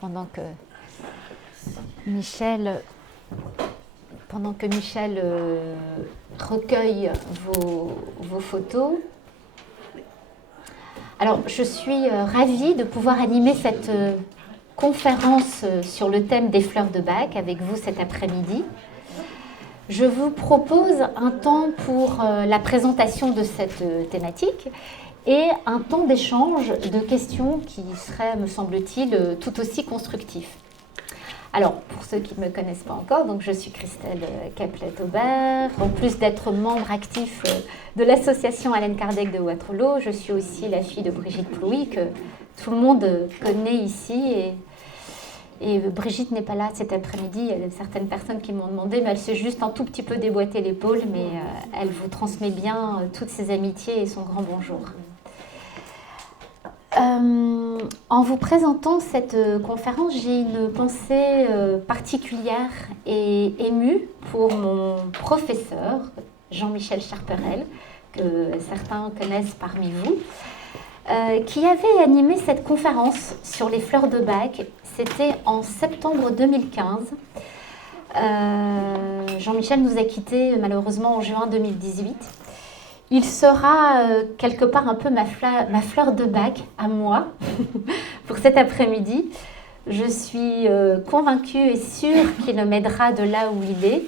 pendant que Michel recueille vos photos. Alors, je suis ravie de pouvoir animer cette conférence sur le thème des fleurs de Bach avec vous cet après-midi. Je vous propose un temps pour la présentation de cette thématique et un temps d'échange de questions qui serait, me semble-t-il, tout aussi constructif. Alors, pour ceux qui ne me connaissent pas encore, donc je suis Christelle Caplet-Aubert. En plus d'être membre actif de l'association Alain Kardec de Waterloo, je suis aussi la fille de Brigitte Plouy, que tout le monde connaît ici. Et Brigitte n'est pas là cet après-midi. Il y a certaines personnes qui m'ont demandé, mais elle s'est juste un tout petit peu déboîté l'épaule, mais elle vous transmet bien toutes ses amitiés et son grand bonjour. En vous présentant cette conférence, j'ai une pensée particulière et émue pour mon professeur, Jean-Michel Charperel, que certains connaissent parmi vous, qui avait animé cette conférence sur les fleurs de Bach. C'était en septembre 2015. Jean-Michel nous a quittés malheureusement en juin 2018. Il sera quelque part un peu ma fleur de Bach à moi pour cet après-midi. Je suis convaincue et sûre qu'il m'aidera de là où il est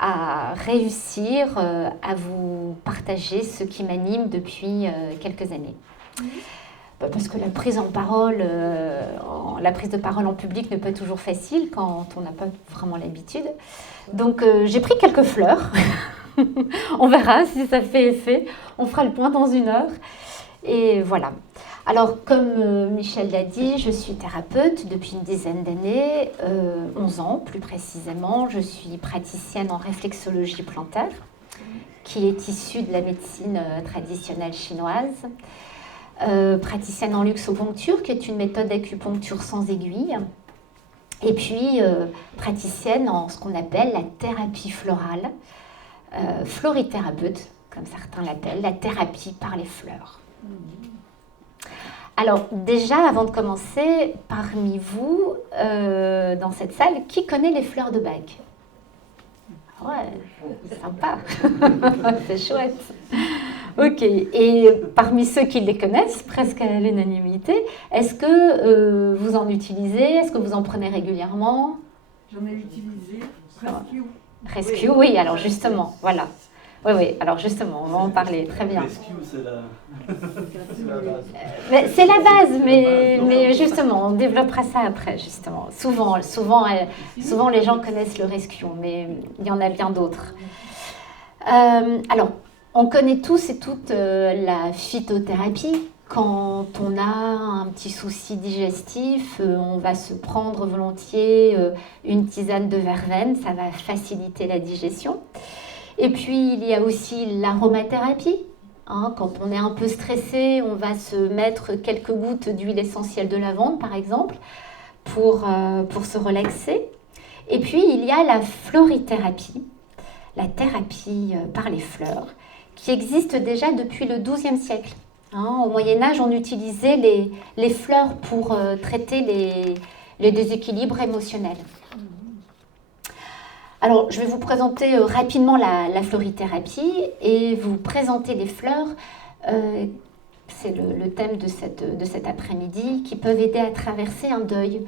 à réussir à vous partager ce qui m'anime depuis quelques années. Parce que la prise de parole en public n'est pas toujours facile quand on n'a pas vraiment l'habitude. Donc j'ai pris quelques fleurs. On verra si ça fait effet. On fera le point dans 1 heure. Et voilà. Alors, comme Michel l'a dit, je suis thérapeute depuis une dizaine d'années, 11 ans plus précisément. Je suis praticienne en réflexologie plantaire, qui est issue de la médecine traditionnelle chinoise. Praticienne en luxoponcture, qui est une méthode d'acupuncture sans aiguille. Et puis, praticienne en ce qu'on appelle la thérapie florale. Florithérapeute, comme certains l'appellent, la thérapie par les fleurs. Alors déjà, avant de commencer, parmi vous, dans cette salle, qui connaît les fleurs de Bach? Ouais, c'est sympa, c'est chouette. Ok, et parmi ceux qui les connaissent, presque à l'unanimité, est-ce que vous en utilisez? Est-ce que vous en prenez régulièrement? J'en ai utilisé, Rescue. Rescue, oui, alors justement, voilà. Oui, alors justement, on va en parler, très bien. Rescue, c'est la base. C'est la base, mais justement, on développera ça après, justement. Souvent, les gens connaissent le Rescue, mais il y en a bien d'autres. Alors, on connaît tous et toutes la phytothérapie. Quand on a un petit souci digestif, on va se prendre volontiers une tisane de verveine, ça va faciliter la digestion. Et puis, il y a aussi l'aromathérapie. Quand on est un peu stressé, on va se mettre quelques gouttes d'huile essentielle de lavande, par exemple, pour se relaxer. Et puis, il y a la florithérapie, la thérapie par les fleurs, qui existe déjà depuis le XIIe siècle. Au Moyen-Âge, on utilisait les fleurs pour traiter les déséquilibres émotionnels. Alors, je vais vous présenter rapidement la florithérapie et vous présenter les fleurs. C'est le thème de cet après-midi, qui peuvent aider à traverser un deuil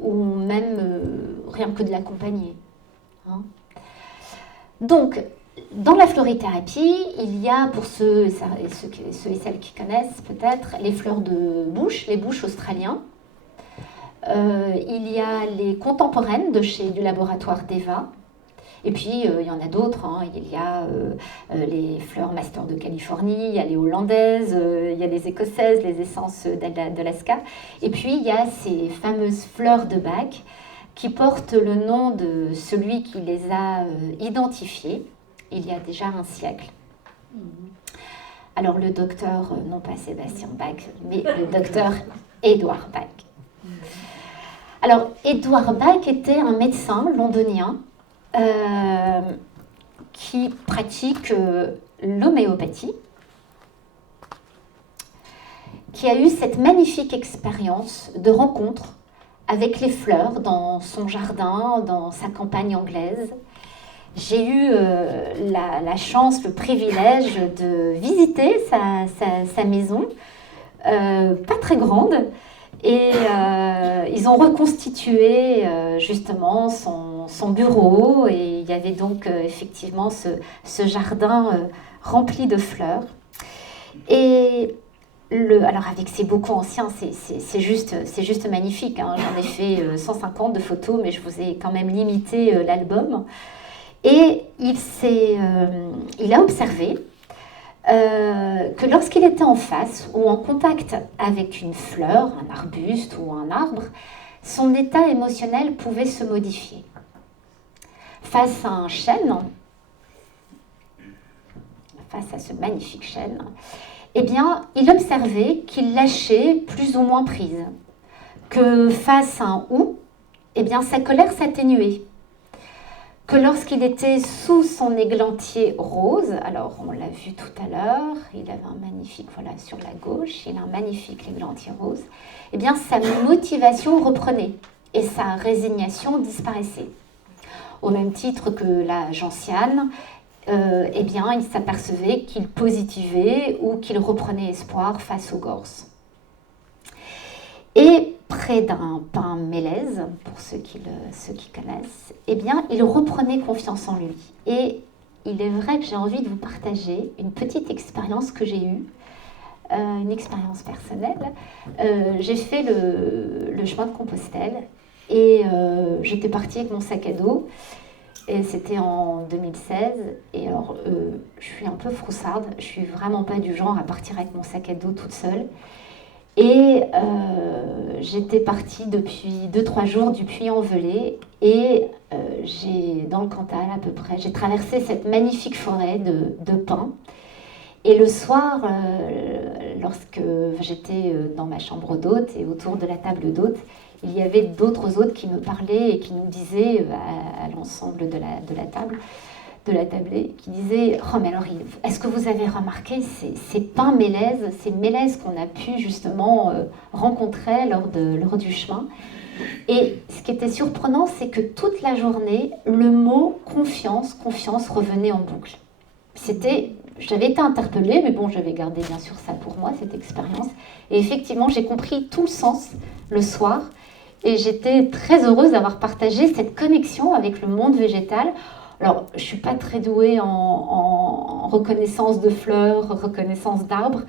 ou même rien que de l'accompagner. Donc, dans la florithérapie, il y a, pour ceux et celles qui connaissent peut-être, les fleurs de bouche, les bouches australiens. Il y a les contemporaines du laboratoire Deva. Et puis, il y en a d'autres. Il y a les fleurs Master de Californie, il y a les hollandaises, il y a les écossaises, les essences d'Alaska. Et puis, il y a ces fameuses fleurs de Bach qui portent le nom de celui qui les a identifiées il y a déjà un siècle. Alors, le docteur, non pas Sébastien Bach, mais le docteur Édouard Bach. Alors, Édouard Bach était un médecin londonien qui pratique l'homéopathie, qui a eu cette magnifique expérience de rencontre avec les fleurs dans son jardin, dans sa campagne anglaise. J'ai eu la chance, le privilège de visiter sa maison, pas très grande, et ils ont reconstitué justement son bureau, et il y avait donc effectivement ce jardin rempli de fleurs. Et alors avec ces bocaux anciens, c'est juste magnifique, hein. J'en ai fait 150 de photos, mais je vous ai quand même limité l'album. Et il a observé que lorsqu'il était en face ou en contact avec une fleur, un arbuste ou un arbre, son état émotionnel pouvait se modifier. Face à un chêne, face à ce magnifique chêne, eh bien, il observait qu'il lâchait plus ou moins prise, que face à un hou, eh bien, sa colère s'atténuait, que lorsqu'il était sous son églantier rose, alors on l'a vu tout à l'heure, il avait un magnifique, voilà, sur la gauche, il a un magnifique églantier rose, eh bien, sa motivation reprenait et sa résignation disparaissait. Au même titre que la gentiane, eh bien, il s'apercevait qu'il positivait ou qu'il reprenait espoir face aux gorses. Et près d'un pin mélèze, pour ceux qui connaissent, eh bien, il reprenait confiance en lui. Et il est vrai que j'ai envie de vous partager une petite expérience que j'ai eue, une expérience personnelle. J'ai fait le chemin de Compostelle et j'étais partie avec mon sac à dos. Et c'était en 2016, et alors je suis un peu froussarde, je suis vraiment pas du genre à partir avec mon sac à dos toute seule. Et j'étais partie depuis 2-3 jours du Puy-en-Velay, et dans le Cantal à peu près, j'ai traversé cette magnifique forêt de pins. Et le soir, lorsque j'étais dans ma chambre d'hôte et autour de la table d'hôte, il y avait d'autres hôtes qui me parlaient et qui nous disaient à l'ensemble de la tablée, qui disaient « Oh, mais alors, est-ce que vous avez remarqué ces pins mélèzes, ces mélèzes qu'on a pu justement rencontrer lors du chemin ?» Et ce qui était surprenant, c'est que toute la journée, le mot « confiance » revenait en boucle. J'avais été interpellée, mais bon, j'avais gardé bien sûr ça pour moi, cette expérience. Et effectivement, j'ai compris tout le sens le soir. Et j'étais très heureuse d'avoir partagé cette connexion avec le monde végétal. Alors, je ne suis pas très douée en reconnaissance de fleurs, reconnaissance d'arbres,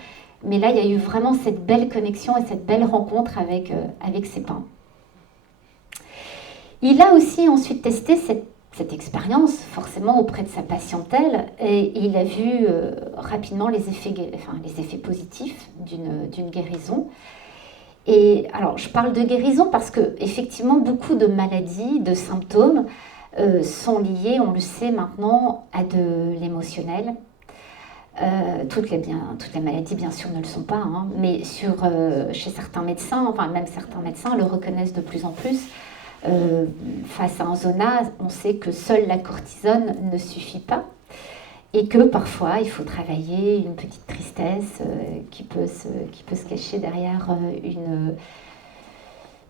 mais là, il y a eu vraiment cette belle connexion et cette belle rencontre avec ces pins. Il a aussi ensuite testé cette expérience, forcément auprès de sa patientèle, et il a vu rapidement les effets positifs d'une guérison. Et alors, je parle de guérison parce que effectivement, beaucoup de maladies, de symptômes sont liés, on le sait maintenant, à de l'émotionnel. Toutes les maladies, bien sûr, ne le sont pas, hein, mais chez certains médecins, enfin même certains médecins le reconnaissent de plus en plus. Face à un zona, on sait que seule la cortisone ne suffit pas et que parfois il faut travailler une petite tristesse qui peut se cacher derrière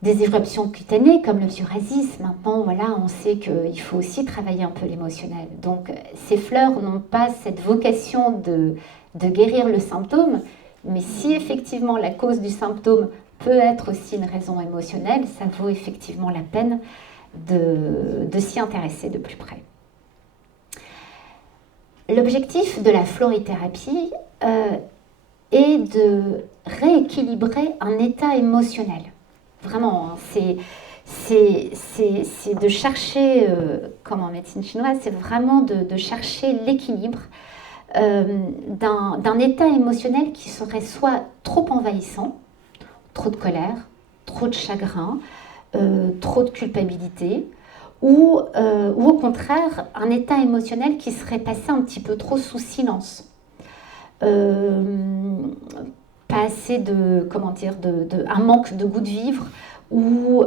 des éruptions cutanées comme le psoriasis. Maintenant, voilà, on sait qu'il faut aussi travailler un peu l'émotionnel. Donc, ces fleurs n'ont pas cette vocation de guérir le symptôme, mais si effectivement la cause du symptôme peut être aussi une raison émotionnelle, ça vaut effectivement la peine de s'y intéresser de plus près. L'objectif de la florithérapie est de rééquilibrer un état émotionnel. Vraiment, hein, c'est de chercher, comme en médecine chinoise, c'est vraiment de chercher l'équilibre d'un état émotionnel qui serait soit trop envahissant, trop de colère, trop de chagrin, trop de culpabilité, ou au contraire un état émotionnel qui serait passé un petit peu trop sous silence. Pas assez un manque de goût de vivre, ou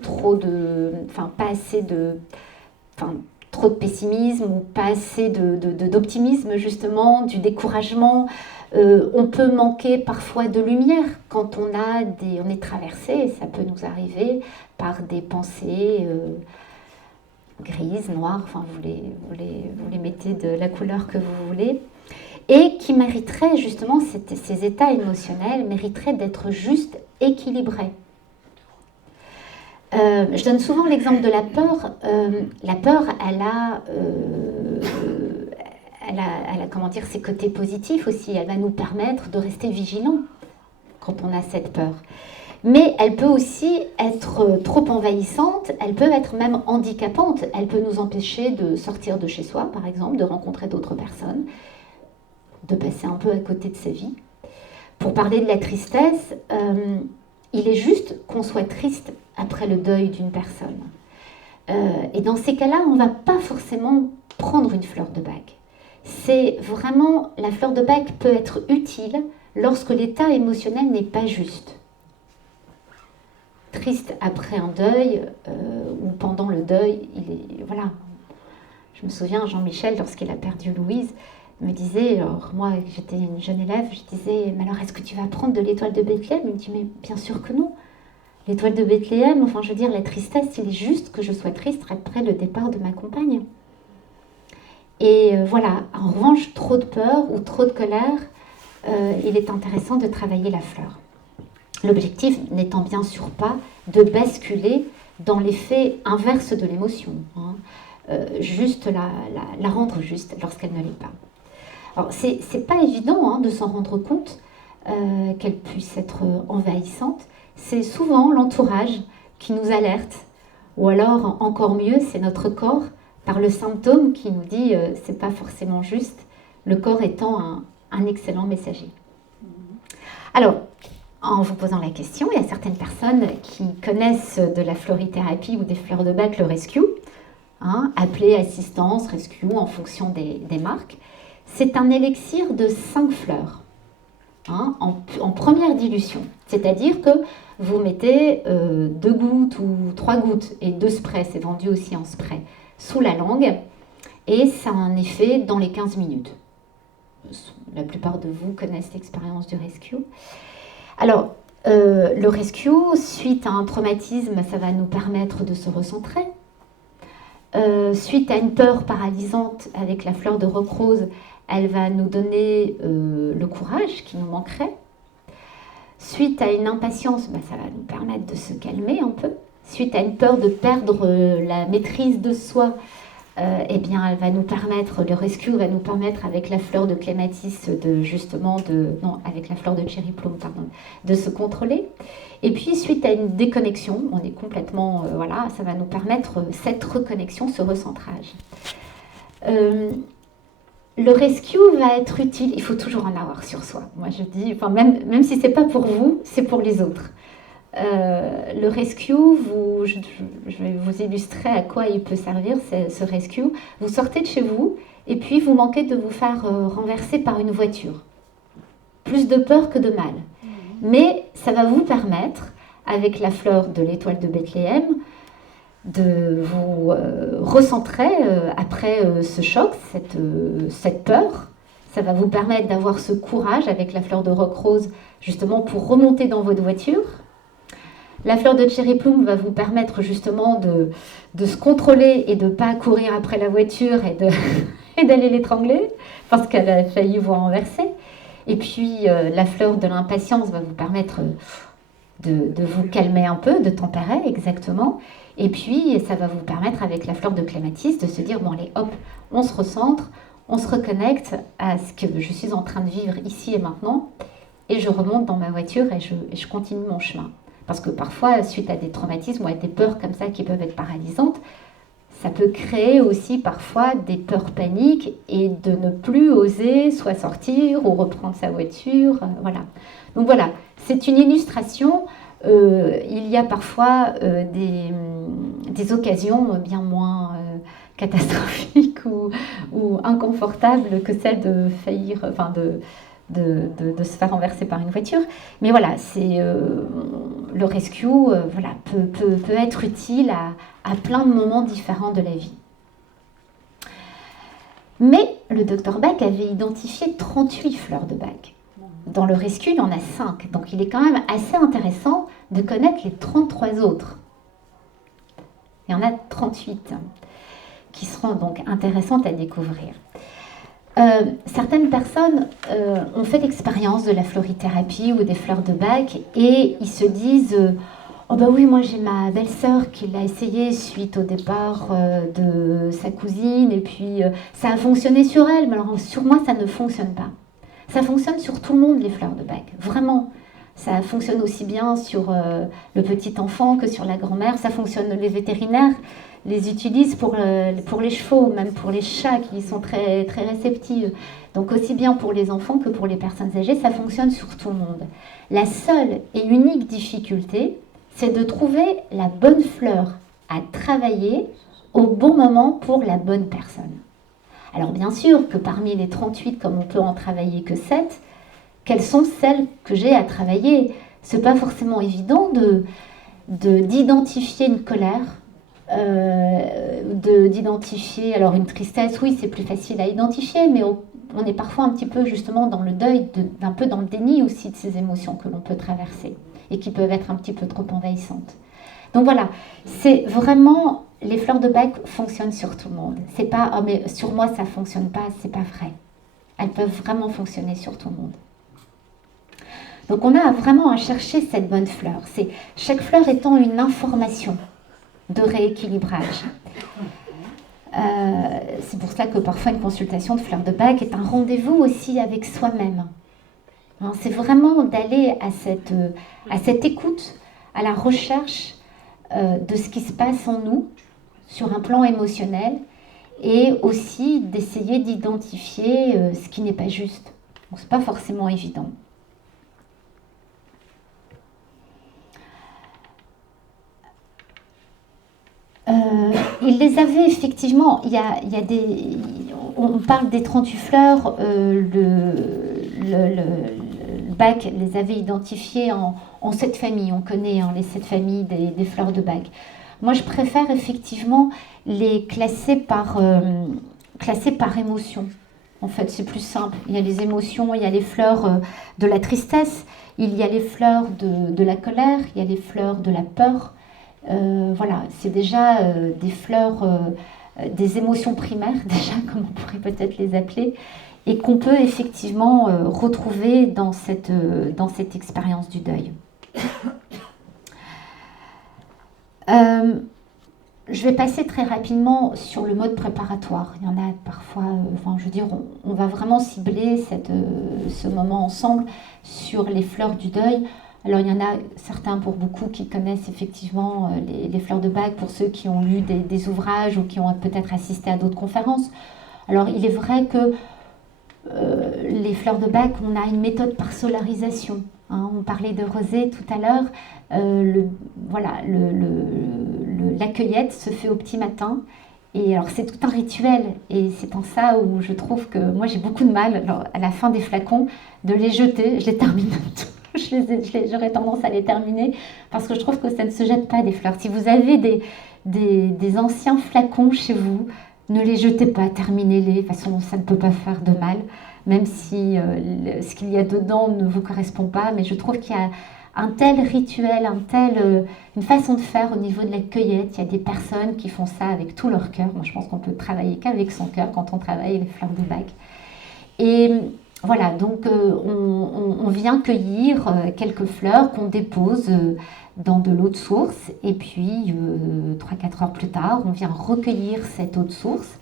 trop de pessimisme, ou pas assez d'optimisme justement, du découragement, On peut manquer parfois de lumière quand on est traversé, ça peut nous arriver par des pensées grises, noires, enfin vous les mettez de la couleur que vous voulez, et qui mériteraient justement, ces états émotionnels mériteraient d'être juste équilibrés. Je donne souvent l'exemple de la peur. La peur, elle a comment dire, ses côtés positifs aussi. Elle va nous permettre de rester vigilants quand on a cette peur. Mais elle peut aussi être trop envahissante, elle peut être même handicapante. Elle peut nous empêcher de sortir de chez soi, par exemple, de rencontrer d'autres personnes, de passer un peu à côté de sa vie. Pour parler de la tristesse, il est juste qu'on soit triste après le deuil d'une personne. Et dans ces cas-là, on ne va pas forcément prendre une fleur de bac. C'est vraiment, la fleur de bac peut être utile lorsque l'état émotionnel n'est pas juste. Triste après un deuil ou pendant le deuil, voilà. Je me souviens, Jean-Michel, lorsqu'il a perdu Louise, me disait, alors moi j'étais une jeune élève, je disais, mais alors est-ce que tu vas prendre de l'étoile de Bethléem? Il me dit, mais bien sûr que non. L'étoile de Bethléem, enfin je veux dire, la tristesse, il est juste que je sois triste après le départ de ma compagne. Et voilà, en revanche, trop de peur ou trop de colère, il est intéressant de travailler la fleur. L'objectif n'étant bien sûr pas de basculer dans l'effet inverse de l'émotion, hein. Juste la rendre juste lorsqu'elle ne l'est pas. Alors c'est pas évident de s'en rendre compte qu'elle puisse être envahissante. C'est souvent l'entourage qui nous alerte, ou alors encore mieux, c'est notre corps par le symptôme qui nous dit c'est pas forcément juste, le corps étant un excellent messager. Alors, en vous posant la question, il y a certaines personnes qui connaissent de la florithérapie ou des fleurs de bac, le rescue, appelé assistance, rescue en fonction des marques. C'est un élixir de 5 fleurs en première dilution. C'est-à-dire que vous mettez 2 gouttes ou 3 gouttes et 2 sprays, c'est vendu aussi en spray, sous la langue et ça a un effet dans les 15 minutes. La plupart de vous connaissent l'expérience du rescue. Alors, le rescue, suite à un traumatisme, ça va nous permettre de se recentrer. Suite à une peur paralysante avec la fleur de roc rose, elle va nous donner le courage qui nous manquerait. Suite à une impatience, ça va nous permettre de se calmer un peu. Suite à une peur de perdre la maîtrise de soi, elle va nous permettre, le rescue va nous permettre avec la fleur de clématis avec la fleur de cherry plum, de se contrôler. Et puis suite à une déconnexion, on est complètement, ça va nous permettre cette reconnexion, ce recentrage. Le rescue va être utile, il faut toujours en avoir sur soi. Moi je dis, même si c'est pas pour vous, c'est pour les autres. Le rescue, je vais vous illustrer à quoi il peut servir ce rescue. Vous sortez de chez vous et puis vous manquez de vous faire renverser par une voiture. Plus de peur que de mal. Mais ça va vous permettre, avec la fleur de l'étoile de Bethléem, de vous recentrer après ce choc, cette peur. Ça va vous permettre d'avoir ce courage avec la fleur de roc rose, justement pour remonter dans votre voiture. La fleur de cherry plum va vous permettre justement de se contrôler et de ne pas courir après la voiture et d'aller l'étrangler parce qu'elle a failli vous renverser. Et puis la fleur de l'impatience va vous permettre de vous calmer un peu, de tempérer exactement. Et puis ça va vous permettre avec la fleur de clématis de se dire bon allez hop, on se recentre, on se reconnecte à ce que je suis en train de vivre ici et maintenant et je remonte dans ma voiture et je continue mon chemin. Parce que parfois, suite à des traumatismes ou à des peurs comme ça qui peuvent être paralysantes, ça peut créer aussi parfois des peurs paniques et de ne plus oser soit sortir ou reprendre sa voiture. Voilà. Donc voilà, c'est une illustration. Il y a parfois des occasions bien moins catastrophiques ou inconfortables que celle de faillir, de se faire renverser par une voiture. Mais voilà, le rescue peut être utile à plein de moments différents de la vie. Mais le Dr Bach avait identifié 38 fleurs de bac. Dans le rescue, il y en a 5. Donc il est quand même assez intéressant de connaître les 33 autres. Il y en a 38 qui seront donc intéressantes à découvrir. Certaines personnes ont fait l'expérience de la florithérapie ou des fleurs de bac et ils se disent oh ben oui, moi j'ai ma belle-sœur qui l'a essayé suite au départ de sa cousine et puis ça a fonctionné sur elle, mais alors sur moi ça ne fonctionne pas. Ça fonctionne sur tout le monde les fleurs de bac, vraiment. Ça fonctionne aussi bien sur le petit enfant que sur la grand-mère, ça fonctionne, les vétérinaires les utilisent pour les chevaux, même pour les chats qui sont très, très réceptifs. Donc aussi bien pour les enfants que pour les personnes âgées, ça fonctionne sur tout le monde. La seule et unique difficulté, c'est de trouver la bonne fleur à travailler au bon moment pour la bonne personne. Alors bien sûr que parmi les 38, comme on peut en travailler que 7, quelles sont celles que j'ai à travailler? C'est pas forcément évident d'identifier une colère, d'identifier, alors une tristesse, oui c'est plus facile à identifier, mais on est parfois un petit peu justement dans le deuil, un peu dans le déni aussi de ces émotions que l'on peut traverser et qui peuvent être un petit peu trop envahissantes. Donc voilà, c'est vraiment, les fleurs de bac fonctionnent sur tout le monde. C'est pas, oh mais sur moi ça fonctionne pas, c'est pas vrai. Elles peuvent vraiment fonctionner sur tout le monde. Donc on a vraiment à chercher cette bonne fleur. C'est chaque fleur étant une information de rééquilibrage. C'est pour cela que parfois une consultation de fleurs de bac est un rendez-vous aussi avec soi-même. Hein, c'est vraiment d'aller à cette écoute, à la recherche de ce qui se passe en nous sur un plan émotionnel et aussi d'essayer d'identifier ce qui n'est pas juste. Donc, c'est pas forcément évident. Il les avait effectivement, on parle des 38 fleurs, le bac les avait identifiées en 7 familles, on connaît les 7 familles des fleurs de bac. Moi je préfère effectivement les classer par émotion. En fait c'est plus simple, il y a les émotions, il y a les fleurs de la tristesse, il y a les fleurs de la colère, il y a les fleurs de la peur. Voilà, c'est déjà des fleurs, des émotions primaires, déjà, comme on pourrait peut-être les appeler, et qu'on peut effectivement retrouver dans cette expérience du deuil. Je vais passer très rapidement sur le mode préparatoire. Il y en a parfois, on va vraiment cibler ce moment ensemble sur les fleurs du deuil. Alors il y en a certains pour beaucoup qui connaissent effectivement les fleurs de bac, pour ceux qui ont lu des ouvrages ou qui ont peut-être assisté à d'autres conférences. Alors il est vrai que les fleurs de bac, on a une méthode par solarisation. Hein, on parlait de rosée tout à l'heure. La cueillette se fait au petit matin. Et alors c'est tout un rituel. Et c'est en ça où je trouve que moi j'ai beaucoup de mal, alors, à la fin des flacons, de les jeter. Je les termine tous. J'aurais tendance à les terminer parce que je trouve que ça ne se jette pas des fleurs. Si vous avez des anciens flacons chez vous, ne les jetez pas, terminez-les. De toute façon, ça ne peut pas faire de mal, même si ce qu'il y a dedans ne vous correspond pas. Mais je trouve qu'il y a un tel rituel, une façon de faire au niveau de la cueillette. Il y a des personnes qui font ça avec tout leur cœur. Moi, je pense qu'on peut travailler qu'avec son cœur quand on travaille les fleurs de bac. Et voilà, donc on vient cueillir quelques fleurs qu'on dépose dans de l'eau de source et puis 3-4 heures plus tard, on vient recueillir cette eau de source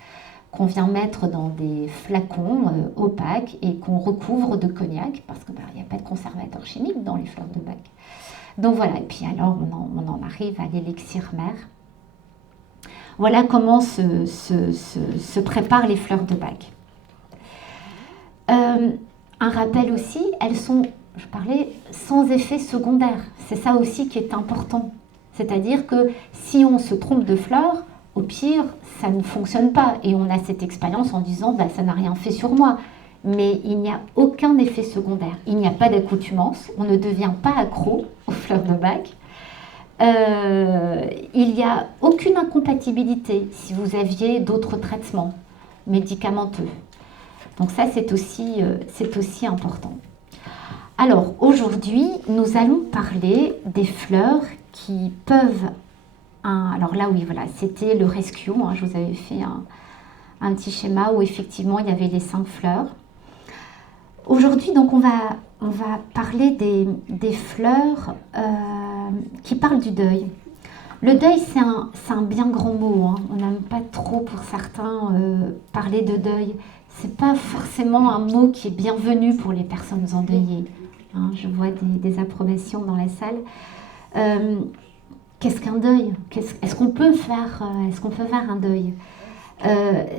qu'on vient mettre dans des flacons opaques et qu'on recouvre de cognac parce qu'il n'y a pas de conservateur chimique dans les fleurs de bac. Donc voilà, et puis alors on en arrive à l'élixir mère. Voilà comment se préparent les fleurs de bac. Un rappel aussi, elles sont, je parlais, sans effet secondaire. C'est ça aussi qui est important. C'est-à-dire que si on se trompe de fleurs, au pire, ça ne fonctionne pas. Et on a cette expérience en disant, ça n'a rien fait sur moi. Mais il n'y a aucun effet secondaire. Il n'y a pas d'accoutumance. On ne devient pas accro aux fleurs de bac. Il n'y a aucune incompatibilité si vous aviez d'autres traitements médicamenteux. Donc ça, c'est aussi important. Alors, aujourd'hui, nous allons parler des fleurs qui peuvent... alors là, oui, voilà, c'était le rescue. Hein, je vous avais fait un petit schéma où effectivement, il y avait les 5 fleurs. Aujourd'hui, donc, on va parler des fleurs qui parlent du deuil. Le deuil, c'est un bien grand mot. Hein. On n'aime pas trop, pour certains, parler de deuil. C'est pas forcément un mot qui est bienvenu pour les personnes endeuillées. Hein, je vois des approbations dans la salle. Qu'est-ce qu'un deuil? Est-ce qu'on peut faire un deuil?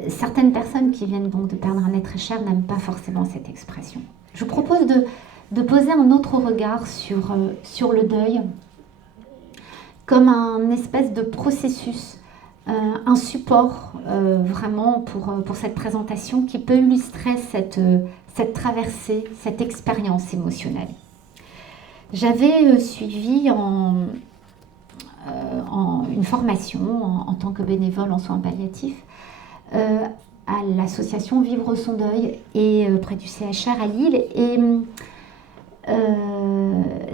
Certaines personnes qui viennent donc de perdre un être cher n'aiment pas forcément cette expression. Je vous propose de poser un autre regard sur le deuil comme un espèce de processus, un support vraiment pour cette présentation qui peut illustrer cette traversée, cette expérience émotionnelle. J'avais suivi une formation en tant que bénévole en soins palliatifs à l'association Vivre son deuil et près du CHR à Lille. Et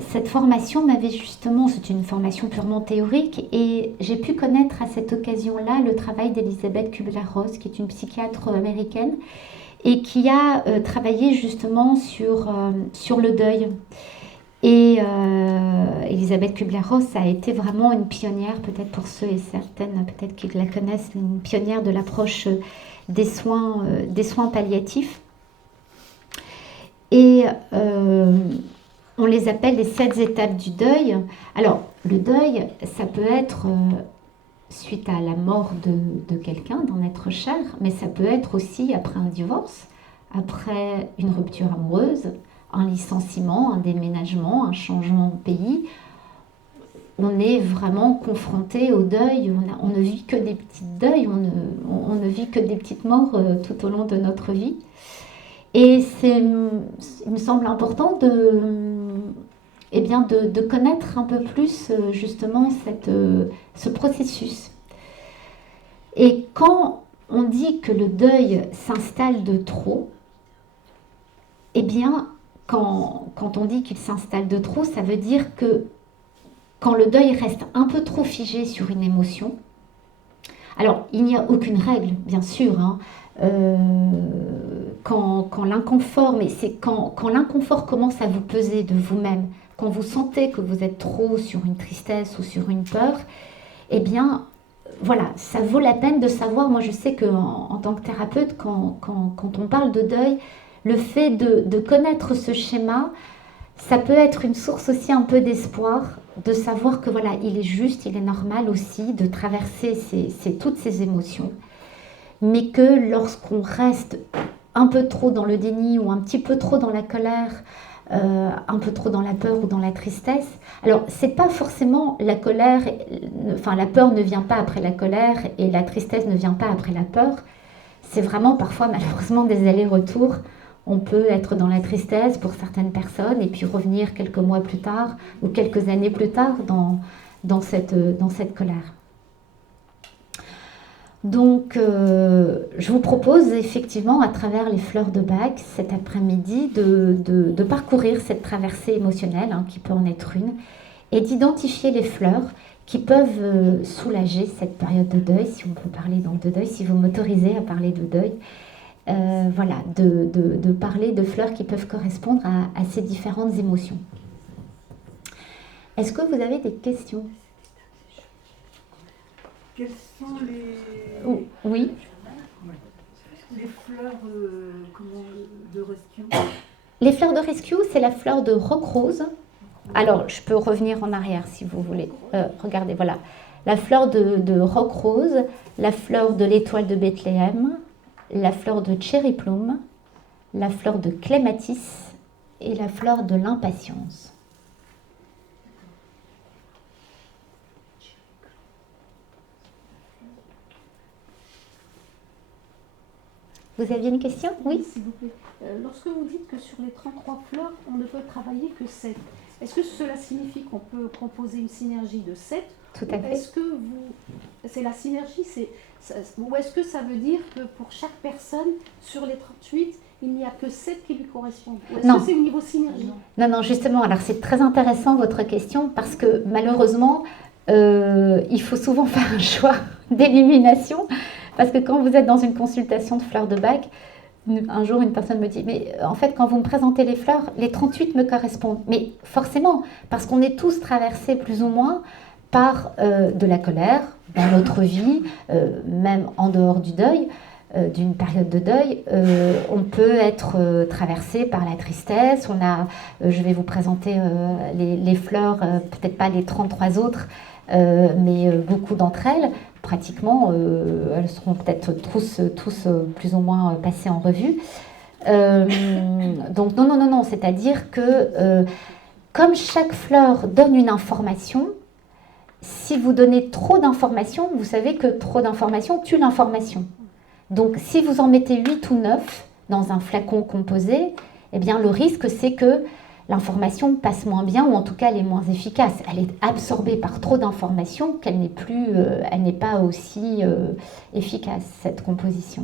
cette formation m'avait justement, c'est une formation purement théorique, et j'ai pu connaître à cette occasion-là le travail d'Elisabeth Kubler-Ross, qui est une psychiatre américaine, et qui a travaillé justement sur le deuil. Et Elisabeth Kubler-Ross a été vraiment une pionnière, peut-être pour ceux et certaines, peut-être qu'ils la connaissent, une pionnière de l'approche des soins palliatifs. Et on les appelle les 7 étapes du deuil. Alors, le deuil, ça peut être suite à la mort de quelqu'un, d'un être cher, mais ça peut être aussi après un divorce, après une rupture amoureuse, un licenciement, un déménagement, un changement de pays. On est vraiment confronté au deuil, on ne vit que des petites deuils, on ne vit que des petites morts tout au long de notre vie. Et il me semble important de connaître un peu plus justement ce processus. Et quand on dit que le deuil s'installe de trop, eh bien, quand on dit qu'il s'installe de trop, ça veut dire que quand le deuil reste un peu trop figé sur une émotion, alors il n'y a aucune règle, bien sûr, hein, quand l'inconfort, mais c'est quand l'inconfort commence à vous peser de vous-même, quand vous sentez que vous êtes trop sur une tristesse ou sur une peur, eh bien, voilà, ça vaut la peine de savoir. Moi, je sais qu'en tant que thérapeute, quand on parle de deuil, le fait de connaître ce schéma, ça peut être une source aussi un peu d'espoir, de savoir que voilà, il est juste, il est normal aussi de traverser toutes ces émotions, mais que lorsqu'on reste un peu trop dans le déni ou un petit peu trop dans la colère, un peu trop dans la peur ou dans la tristesse. Alors, c'est pas forcément la colère, enfin la peur ne vient pas après la colère et la tristesse ne vient pas après la peur. C'est vraiment parfois malheureusement des allers-retours. On peut être dans la tristesse pour certaines personnes et puis revenir quelques mois plus tard ou quelques années plus tard dans cette colère. Donc, je vous propose effectivement, à travers les fleurs de Bach, cet après-midi, de parcourir cette traversée émotionnelle, hein, qui peut en être une, et d'identifier les fleurs qui peuvent soulager cette période de deuil, si on peut parler donc de deuil, si vous m'autorisez à parler de deuil. Voilà, de parler de fleurs qui peuvent correspondre à ces différentes émotions. Est-ce que vous avez des questions ? Quelles sont Oui. les fleurs de rescue? Les fleurs de rescue, c'est la fleur de roc rose. Alors, je peux revenir en arrière si vous voulez. Regardez, voilà. La fleur de roc rose, la fleur de l'étoile de Bethléem, la fleur de cherry plum, la fleur de clématis et la fleur de l'impatience. Vous aviez une question? Oui, s'il vous plaît. Lorsque vous dites que sur les 33 fleurs, on ne peut travailler que 7, est-ce que cela signifie qu'on peut composer une synergie de 7? Tout à fait. Est-ce que c'est la synergie, ou est-ce que ça veut dire que pour chaque personne, sur les 38, il n'y a que 7 qui lui correspondent. Ou Non. est-ce que c'est au niveau synergie? Non, non, justement, alors c'est très intéressant votre question parce que malheureusement, il faut souvent faire un choix d'élimination parce que quand vous êtes dans une consultation de fleurs de bac, un jour une personne me dit « mais en fait quand vous me présentez les fleurs, les 38 me correspondent ». Mais forcément, parce qu'on est tous traversés plus ou moins par de la colère dans notre vie, même en dehors du deuil, d'une période de deuil, on peut être traversé par la tristesse. Je vais vous présenter les fleurs, peut-être pas les 33 autres, mais beaucoup d'entre elles. Pratiquement, elles seront peut-être tous plus ou moins passées en revue. Donc non, c'est-à-dire que comme chaque fleur donne une information, si vous donnez trop d'informations, vous savez que trop d'informations tue l'information. Donc, si vous en mettez 8 ou 9 dans un flacon composé, eh bien, le risque, c'est que l'information passe moins bien, ou en tout cas, elle est moins efficace. Elle est absorbée par trop d'informations qu'elle n'est pas aussi efficace, cette composition.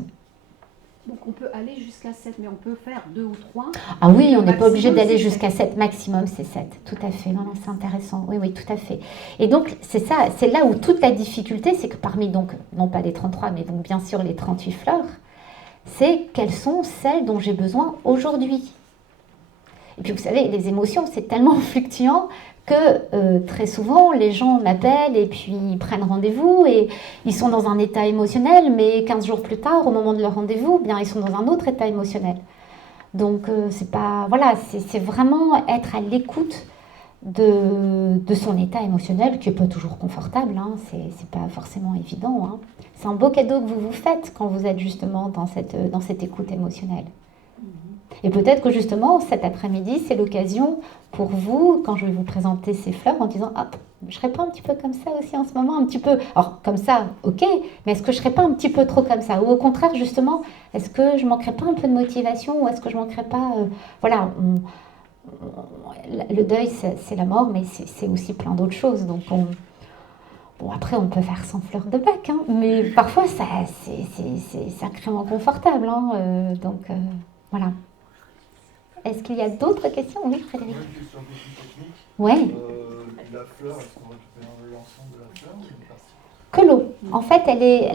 Donc, on peut aller jusqu'à 7, mais on peut faire 2 ou 3. Ah oui, on n'est pas obligé Maximum, d'aller c'est jusqu'à 7. Maximum, c'est 7. Tout à fait. Non, c'est intéressant. Oui, tout à fait. Et donc, c'est ça, c'est là où toute la difficulté, c'est que parmi, donc, non pas les 33, mais donc bien sûr les 38 fleurs, c'est quelles sont celles dont j'ai besoin aujourd'hui. Et puis, vous savez, les émotions, c'est tellement fluctuant que très souvent, les gens m'appellent et puis ils prennent rendez-vous et ils sont dans un état émotionnel, mais 15 jours plus tard, au moment de leur rendez-vous, bien, ils sont dans un autre état émotionnel. Donc, c'est vraiment être à l'écoute de son état émotionnel, qui n'est pas toujours confortable, hein, c'est pas forcément évident. Hein. C'est un beau cadeau que vous vous faites quand vous êtes justement dans cette écoute émotionnelle. Et peut-être que justement, cet après-midi, c'est l'occasion pour vous, quand je vais vous présenter ces fleurs, en disant « Ah, je ne serais pas un petit peu comme ça aussi en ce moment, un petit peu… » Alors, comme ça, ok, mais est-ce que je ne serais pas un petit peu trop comme ça? Ou au contraire, justement, est-ce que je ne manquerais pas un peu de motivation? Ou est-ce que je ne manquerais pas… le deuil, c'est la mort, mais c'est aussi plein d'autres choses. Donc, après, on peut faire sans fleurs de bac, hein, mais parfois, c'est sacrément confortable. Hein, voilà. Est-ce qu'il y a d'autres questions? Oui, Frédéric. Une question un peu plus technique. Oui. La fleur, est-ce qu'on récupère l'ensemble de la fleur ou une partie? Que l'eau. En fait, elle est…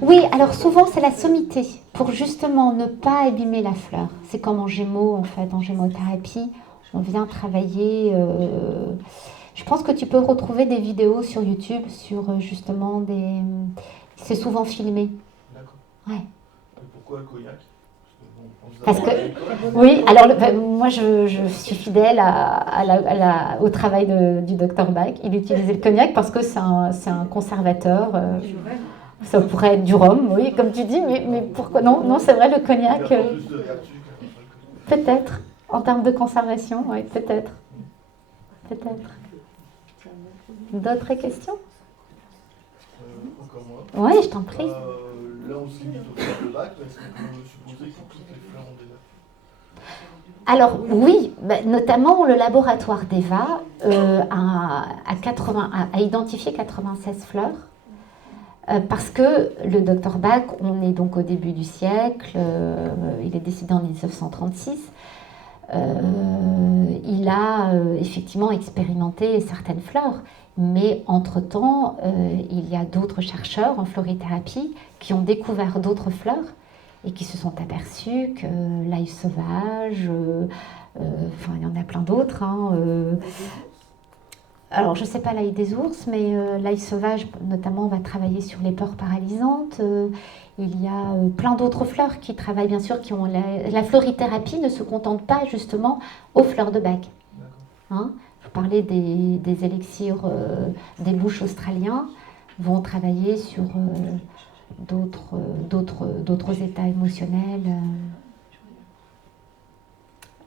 Oui, alors souvent, c'est la sommité, pour justement ne pas abîmer la fleur. C'est comme en gémeaux, en fait, en gémothérapie, on vient travailler… Je pense que tu peux retrouver des vidéos sur YouTube sur justement des… C'est souvent filmé. D'accord. Ouais. Et pourquoi le cognac? Parce que, oui, alors moi je suis fidèle au travail du docteur Bach. Il utilisait le cognac parce que c'est un conservateur. Ça pourrait être du rhum, oui, comme tu dis, mais pourquoi non, c'est vrai, le cognac. Peut-être, en termes de conservation, oui, peut-être. Peut-être. D'autres questions? Encore moi. Oui, je t'en prie. Là, on se limite aux fleurs de bac, est-ce qu'on peut supposer que toutes les fleurs ont des bacs? Alors oui, notamment le laboratoire d'Eva a identifié 96 fleurs parce que le docteur Bach, on est donc au début du siècle, il est décédé en 1936, il a effectivement expérimenté certaines fleurs, mais entre-temps, il y a d'autres chercheurs en florithérapie qui ont découvert d'autres fleurs et qui se sont aperçus que l'ail sauvage, il y en a plein d'autres. Hein, alors, je ne sais pas l'ail des ours, mais l'ail sauvage, notamment, va travailler sur les peurs paralysantes. Il y a plein d'autres fleurs qui travaillent, bien sûr, qui ont la florithérapie ne se contente pas, justement, aux fleurs de bac. Hein, je parlais des élixirs des bouches australiens, vont travailler sur d'autres états émotionnels.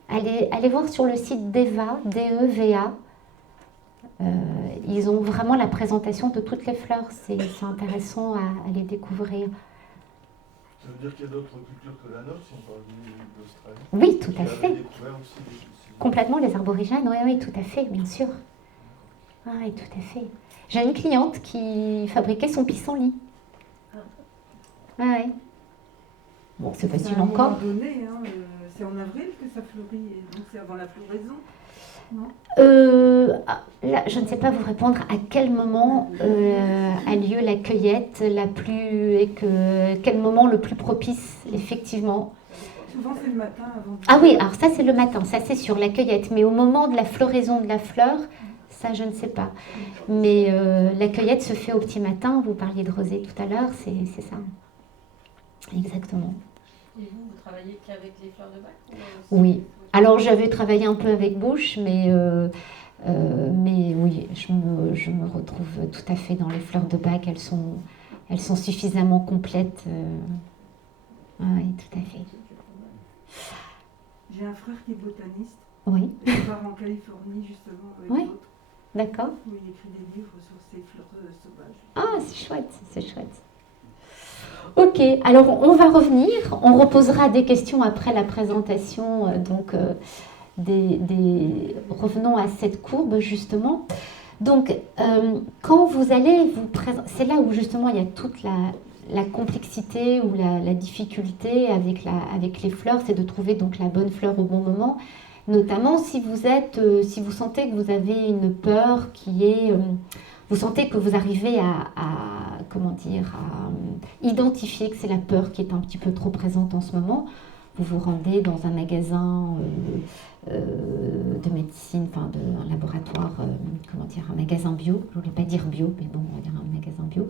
Allez voir sur le site d'Eva, DEVA. Ils ont vraiment la présentation de toutes les fleurs. C'est intéressant à les découvrir. Ça veut dire qu'il y a d'autres cultures que la nôtre, si on parle d'Australie? Oui, tout à fait. Aussi complètement les aborigènes, oui, tout à fait, bien sûr. Oui, tout à fait. J'ai une cliente qui fabriquait son pissenlit. Oui. Bon, c'est C'est facile à un encore. moment donné, hein, c'est en avril que ça fleurit, et donc c'est avant la floraison. Non? Là, je ne sais pas vous répondre à quel moment a lieu la cueillette quel moment le plus propice, effectivement. Souvent c'est le matin avant. Ah oui, alors ça c'est le matin, ça c'est sur la cueillette, mais au moment de la floraison de la fleur, ça je ne sais pas. Mais la cueillette se fait au petit matin, vous parliez de rosée tout à l'heure, c'est ça. Exactement. Et vous travaillez qu'avec les fleurs de bac Oui. Alors j'avais travaillé un peu avec Bush, mais oui, je me retrouve tout à fait dans les fleurs de bac. Elles sont suffisamment complètes. Oui, tout à fait. J'ai un frère qui est botaniste. Oui. Il part en Californie justement avec Oui. d'autres. D'accord. Où il écrit des livres sur ces fleurs sauvages. Ah, c'est chouette, c'est chouette. Ok, alors on va revenir. On reposera des questions après la présentation. Revenons à cette courbe justement. Donc, quand vous allez vous présenter, c'est là où justement il y a toute la complexité ou la difficulté avec les fleurs, c'est de trouver donc la bonne fleur au bon moment. Notamment si vous sentez que vous avez une peur vous sentez que vous arrivez à identifier que c'est la peur qui est un petit peu trop présente en ce moment. Vous vous rendez dans un magasin de médecine, enfin un laboratoire, un magasin bio, je ne voulais pas dire bio, mais bon, on va dire un magasin bio,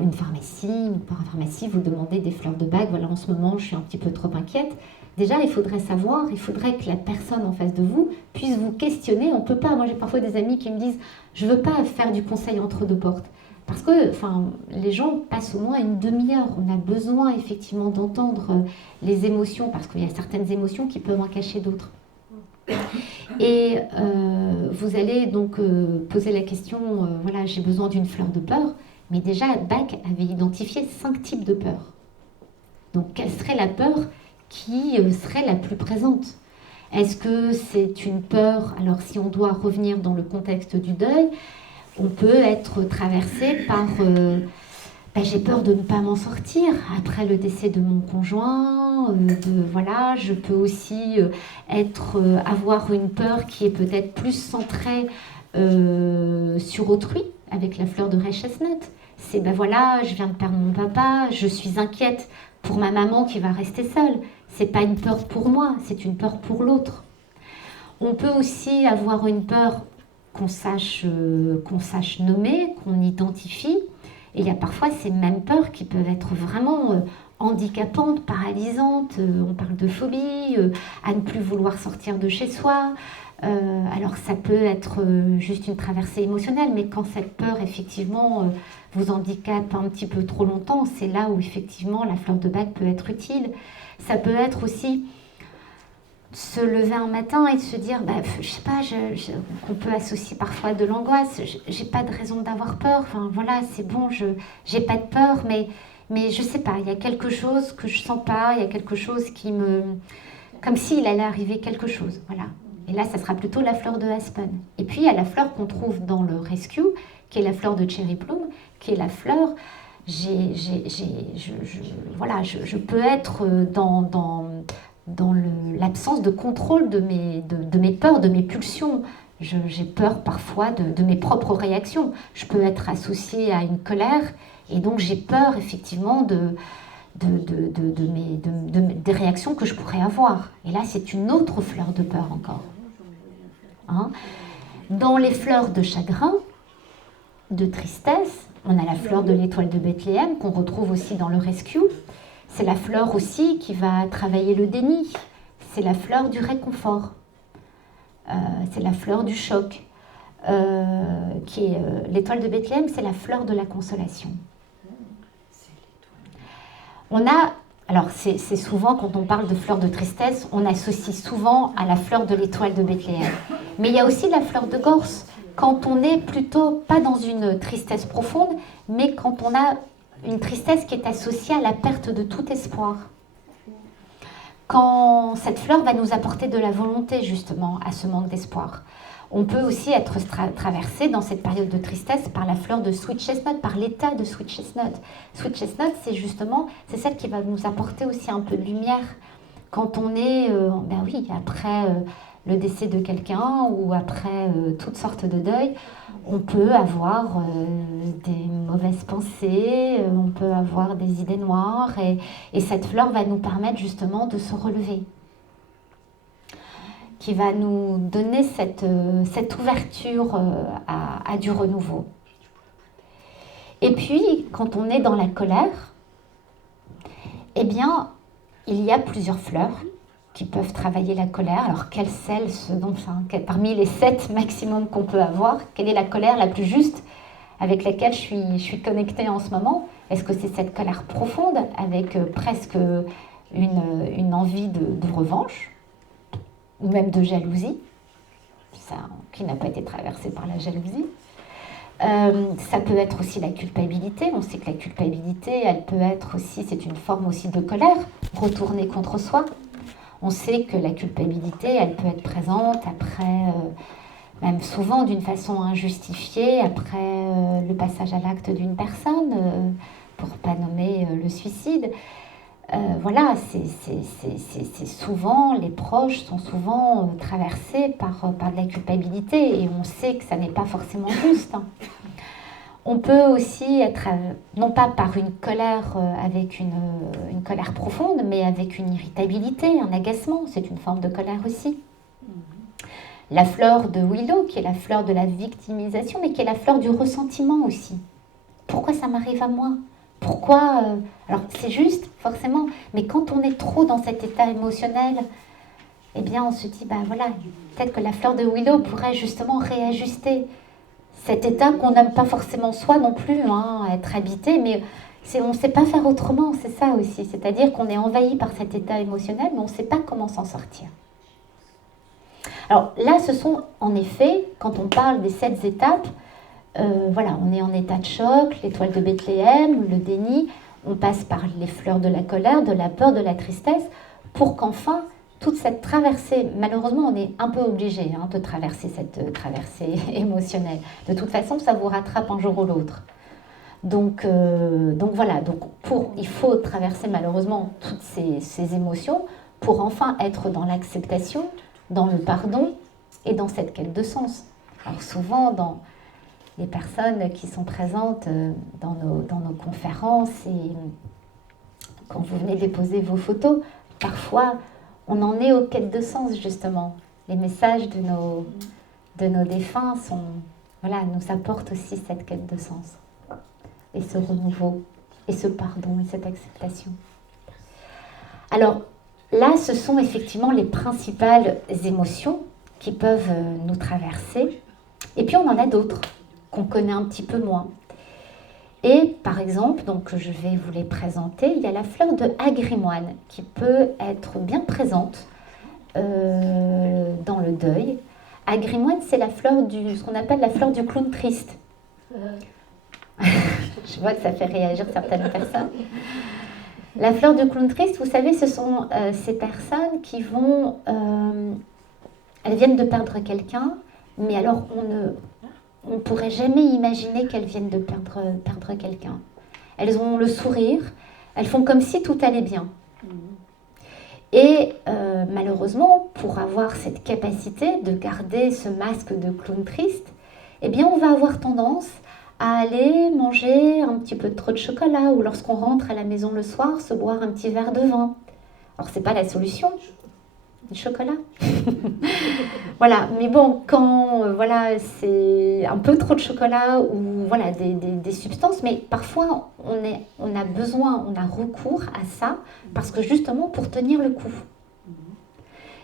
une pharmacie, ou par une pharmacie, vous demandez des fleurs de bac, voilà, en ce moment, je suis un petit peu trop inquiète. Déjà, il faudrait que la personne en face de vous puisse vous questionner. On peut pas, moi j'ai parfois des amis qui me disent, je veux pas faire du conseil entre deux portes. Parce que les gens passent au moins une demi-heure. On a besoin effectivement d'entendre les émotions, parce qu'il y a certaines émotions qui peuvent en cacher d'autres. Et vous allez donc poser la question, voilà, j'ai besoin d'une fleur de peur. Mais déjà, Bach avait identifié 5 types de peurs. Donc, quelle serait la peur qui serait la plus présente? Est-ce que c'est une peur? Alors, si on doit revenir dans le contexte du deuil, on peut être traversé par j'ai peur de ne pas m'en sortir après le décès de mon conjoint, je peux aussi avoir une peur qui est peut-être plus centrée sur autrui, avec la fleur de Ray Chestnut. C'est je viens de perdre mon papa, je suis inquiète pour ma maman qui va rester seule. C'est pas une peur pour moi, c'est une peur pour l'autre. On peut aussi avoir une peur qu'on sache nommer, qu'on identifie. Et il y a parfois ces mêmes peurs qui peuvent être vraiment handicapantes, paralysantes. On parle de phobie, à ne plus vouloir sortir de chez soi. Alors ça peut être juste une traversée émotionnelle, mais quand cette peur effectivement vous handicape un petit peu trop longtemps, c'est là où effectivement la fleur de bac peut être utile. Ça peut être aussi se lever un matin et se dire, je sais pas, qu'on peut associer parfois de l'angoisse. J'ai pas de raison d'avoir peur. Enfin voilà, c'est bon, j'ai pas de peur, mais je sais pas. Il y a quelque chose que je sens pas. Il y a quelque chose comme s'il allait arriver quelque chose. Voilà. Et là, ça sera plutôt la fleur de Aspen. Et puis il y a la fleur qu'on trouve dans le Rescue, qui est la fleur de Cherry Plum, qui est la fleur. Je peux être dans l'absence de contrôle de mes peurs, de mes pulsions. J'ai peur parfois de mes propres réactions. Je peux être associée à une colère et donc j'ai peur effectivement des réactions que je pourrais avoir. Et là, c'est une autre fleur de peur encore. Hein? Dans les fleurs de chagrin, de tristesse, on a la fleur de l'étoile de Bethléem qu'on retrouve aussi dans le Rescue. C'est la fleur aussi qui va travailler le déni. C'est la fleur du réconfort. C'est la fleur du choc. L'étoile de Bethléem, c'est la fleur de la consolation. C'est souvent, quand on parle de fleur de tristesse, on associe souvent à la fleur de l'étoile de Bethléem. Mais il y a aussi la fleur de Gorse, quand on est plutôt pas dans une tristesse profonde, mais quand on a une tristesse qui est associée à la perte de tout espoir. Quand cette fleur va nous apporter de la volonté, justement, à ce manque d'espoir. On peut aussi être traversé dans cette période de tristesse par la fleur de sweet chestnut, par l'état de sweet chestnut. Sweet chestnut, c'est celle qui va nous apporter aussi un peu de lumière quand on est, après le décès de quelqu'un ou après toutes sortes de deuils. On peut avoir des mauvaises pensées, on peut avoir des idées noires et cette fleur va nous permettre justement de se relever, qui va nous donner cette ouverture à du renouveau. Et puis, quand on est dans la colère, eh bien, il y a plusieurs fleurs qui peuvent travailler la colère. Alors, parmi les 7 maximum qu'on peut avoir, quelle est la colère la plus juste avec laquelle je suis connectée en ce moment? Est-ce que c'est cette colère profonde avec presque une envie de revanche ou même de jalousie, ça, qui n'a pas été traversée par la jalousie. Ça peut être aussi la culpabilité. On sait que la culpabilité, elle peut être aussi, c'est une forme aussi de colère, retournée contre soi. On sait que la culpabilité, elle peut être présente après, même souvent d'une façon injustifiée, après le passage à l'acte d'une personne, pour ne pas nommer le suicide. Voilà, c'est souvent, les proches sont souvent traversés par de la culpabilité et on sait que ça n'est pas forcément juste. On peut aussi être, non pas par une colère avec une colère profonde, mais avec une irritabilité, un agacement, c'est une forme de colère aussi. La fleur de Willow, qui est la fleur de la victimisation, mais qui est la fleur du ressentiment aussi. Pourquoi ça m'arrive à moi ? Pourquoi alors c'est juste, forcément, mais quand on est trop dans cet état émotionnel, eh bien on se dit, peut-être que la fleur de Willow pourrait justement réajuster cet état qu'on n'aime pas forcément soi non plus, être habité, mais on ne sait pas faire autrement, c'est ça aussi. C'est-à-dire qu'on est envahi par cet état émotionnel, mais on ne sait pas comment s'en sortir. Alors là, ce sont en effet, quand on parle des 7 étapes, on est en état de choc, l'étoile de Bethléem, le déni, on passe par les fleurs de la colère, de la peur, de la tristesse, pour qu'enfin, toute cette traversée, malheureusement on est un peu obligé de traverser cette traversée émotionnelle. De toute façon, ça vous rattrape un jour ou l'autre. Donc il faut traverser malheureusement toutes ces émotions pour enfin être dans l'acceptation, dans le pardon et dans cette quête de sens. Alors souvent, dans les personnes qui sont présentes dans nos conférences et quand vous venez déposer vos photos, parfois on en est aux quêtes de sens justement. Les messages de nos défunts nous apportent aussi cette quête de sens et ce renouveau et ce pardon et cette acceptation. Alors là, ce sont effectivement les principales émotions qui peuvent nous traverser. Et puis on en a d'autres qu'on connaît un petit peu moins. Et par exemple, donc je vais vous les présenter, il y a la fleur de agrimoine qui peut être bien présente dans le deuil. Agrimoine, c'est la fleur ce qu'on appelle la fleur du clown triste. Je vois que ça fait réagir certaines personnes. La fleur du clown triste, vous savez, ce sont ces personnes qui vont... elles viennent de perdre quelqu'un, mais alors on ne pourrait jamais imaginer qu'elles viennent de perdre quelqu'un. Elles ont le sourire, elles font comme si tout allait bien. Et malheureusement, pour avoir cette capacité de garder ce masque de clown triste, eh bien on va avoir tendance à aller manger un petit peu trop de chocolat ou lorsqu'on rentre à la maison le soir, se boire un petit verre de vin. Alors c'est pas la solution, du chocolat. Voilà, mais bon, quand c'est un peu trop de chocolat ou des substances, mais parfois on a besoin, on a recours à ça parce que justement pour tenir le coup.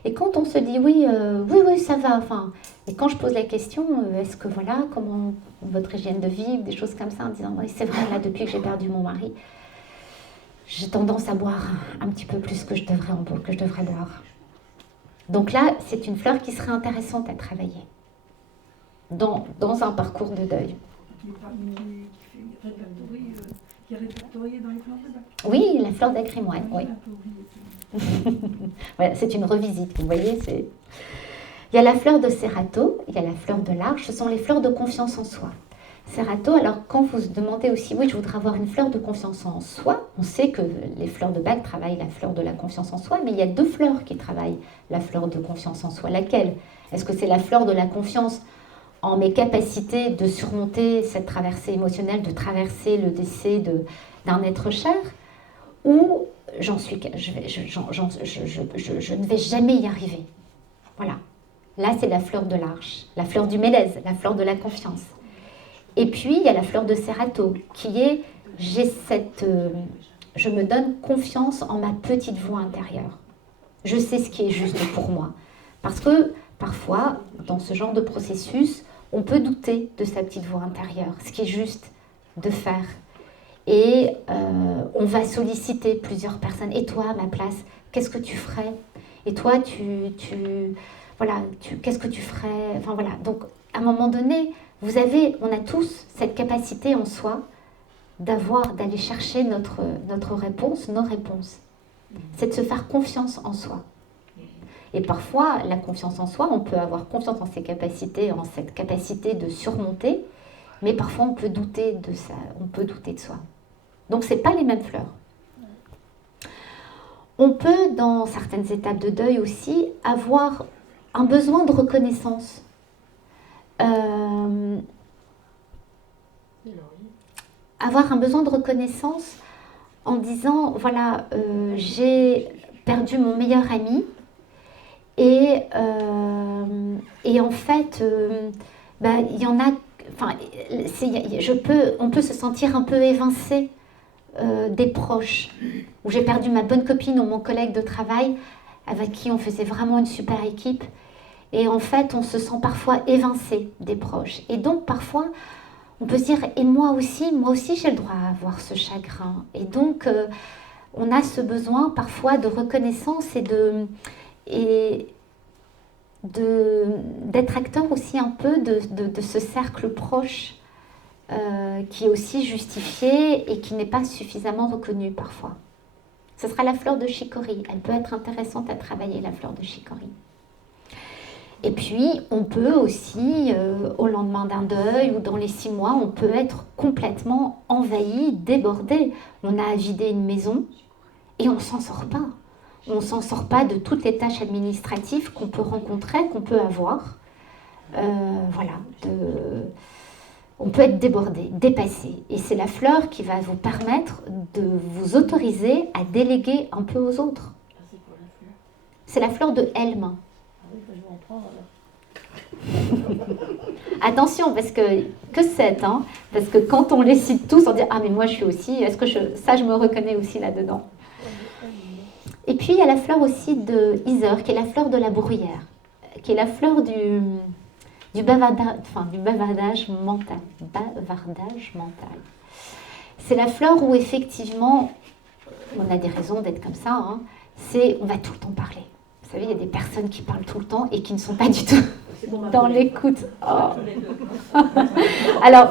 Et quand on se dit oui, ça va, et quand je pose la question, est-ce que comment votre hygiène de vie, des choses comme ça, en disant oui, c'est vrai, là, depuis que j'ai perdu mon mari, j'ai tendance à boire un petit peu plus que je devrais boire. Donc là, c'est une fleur qui serait intéressante à travailler dans un parcours de deuil. Qui est répertoriée dans les fleurs de bac. Oui, la fleur d'agrimoine, oui. Voilà, c'est une revisite, vous voyez. Il y a la fleur de Cerato, il y a la fleur de l'Arche, ce sont les fleurs de confiance en soi. Cerato, alors quand vous demandez aussi, oui, je voudrais avoir une fleur de confiance en soi, on sait que les fleurs de bac travaillent la fleur de la confiance en soi, mais il y a 2 fleurs qui travaillent la fleur de confiance en soi. Laquelle? Est-ce que c'est la fleur de la confiance en mes capacités de surmonter cette traversée émotionnelle, de traverser le décès d'un être cher, ou je ne vais jamais y arriver? Voilà. Là, c'est la fleur de l'Arche, la fleur du Mélèze, la fleur de la confiance. Et puis, il y a la fleur de Cerato, qui est, je me donne confiance en ma petite voix intérieure. Je sais ce qui est juste pour moi. Parce que, parfois, dans ce genre de processus, on peut douter de sa petite voix intérieure, ce qui est juste de faire. Et on va solliciter plusieurs personnes. Et toi, à ma place, qu'est-ce que tu ferais? Et toi, qu'est-ce que tu ferais? Enfin voilà. Donc, à un moment donné, on a tous cette capacité en soi d'aller chercher notre réponse, nos réponses. C'est de se faire confiance en soi. Et parfois, la confiance en soi, on peut avoir confiance en ses capacités, en cette capacité de surmonter, mais parfois on peut douter de ça, on peut douter de soi. Donc, ce n'est pas les mêmes fleurs. On peut, dans certaines étapes de deuil aussi, avoir un besoin de reconnaissance. Avoir un besoin de reconnaissance en disant, voilà, j'ai perdu mon meilleur ami et en fait, il y en a, on peut se sentir un peu évincé des proches, où j'ai perdu ma bonne copine ou mon collègue de travail avec qui on faisait vraiment une super équipe. Et en fait, on se sent parfois évincé des proches. Et donc, parfois, on peut se dire, et moi aussi j'ai le droit à avoir ce chagrin. Et donc, on a ce besoin parfois de reconnaissance d'être acteur aussi un peu de ce cercle proche qui est aussi justifié et qui n'est pas suffisamment reconnu parfois. Ce sera la fleur de chicorée. Elle peut être intéressante à travailler, la fleur de chicorée. Et puis, on peut aussi, au lendemain d'un deuil ou dans les 6 mois, on peut être complètement envahi, débordé. On a à vider une maison et on ne s'en sort pas. On ne s'en sort pas de toutes les tâches administratives qu'on peut rencontrer, qu'on peut avoir. On peut être débordé, dépassé. Et c'est la fleur qui va vous permettre de vous autoriser à déléguer un peu aux autres. C'est la fleur de Helm. Attention, parce que 7, hein, parce que quand on les cite tous, on dit « Ah, mais moi je suis aussi, est-ce que je me reconnais aussi là-dedans ?» Et puis il y a la fleur aussi de Iser, qui est la fleur de la bruyère, qui est la fleur du bavardage mental. C'est la fleur où effectivement, on a des raisons d'être comme ça, hein, on va tout le temps parler. Vous savez, il y a des personnes qui parlent tout le temps et qui ne sont pas du tout dans l'écoute. Oh. Alors,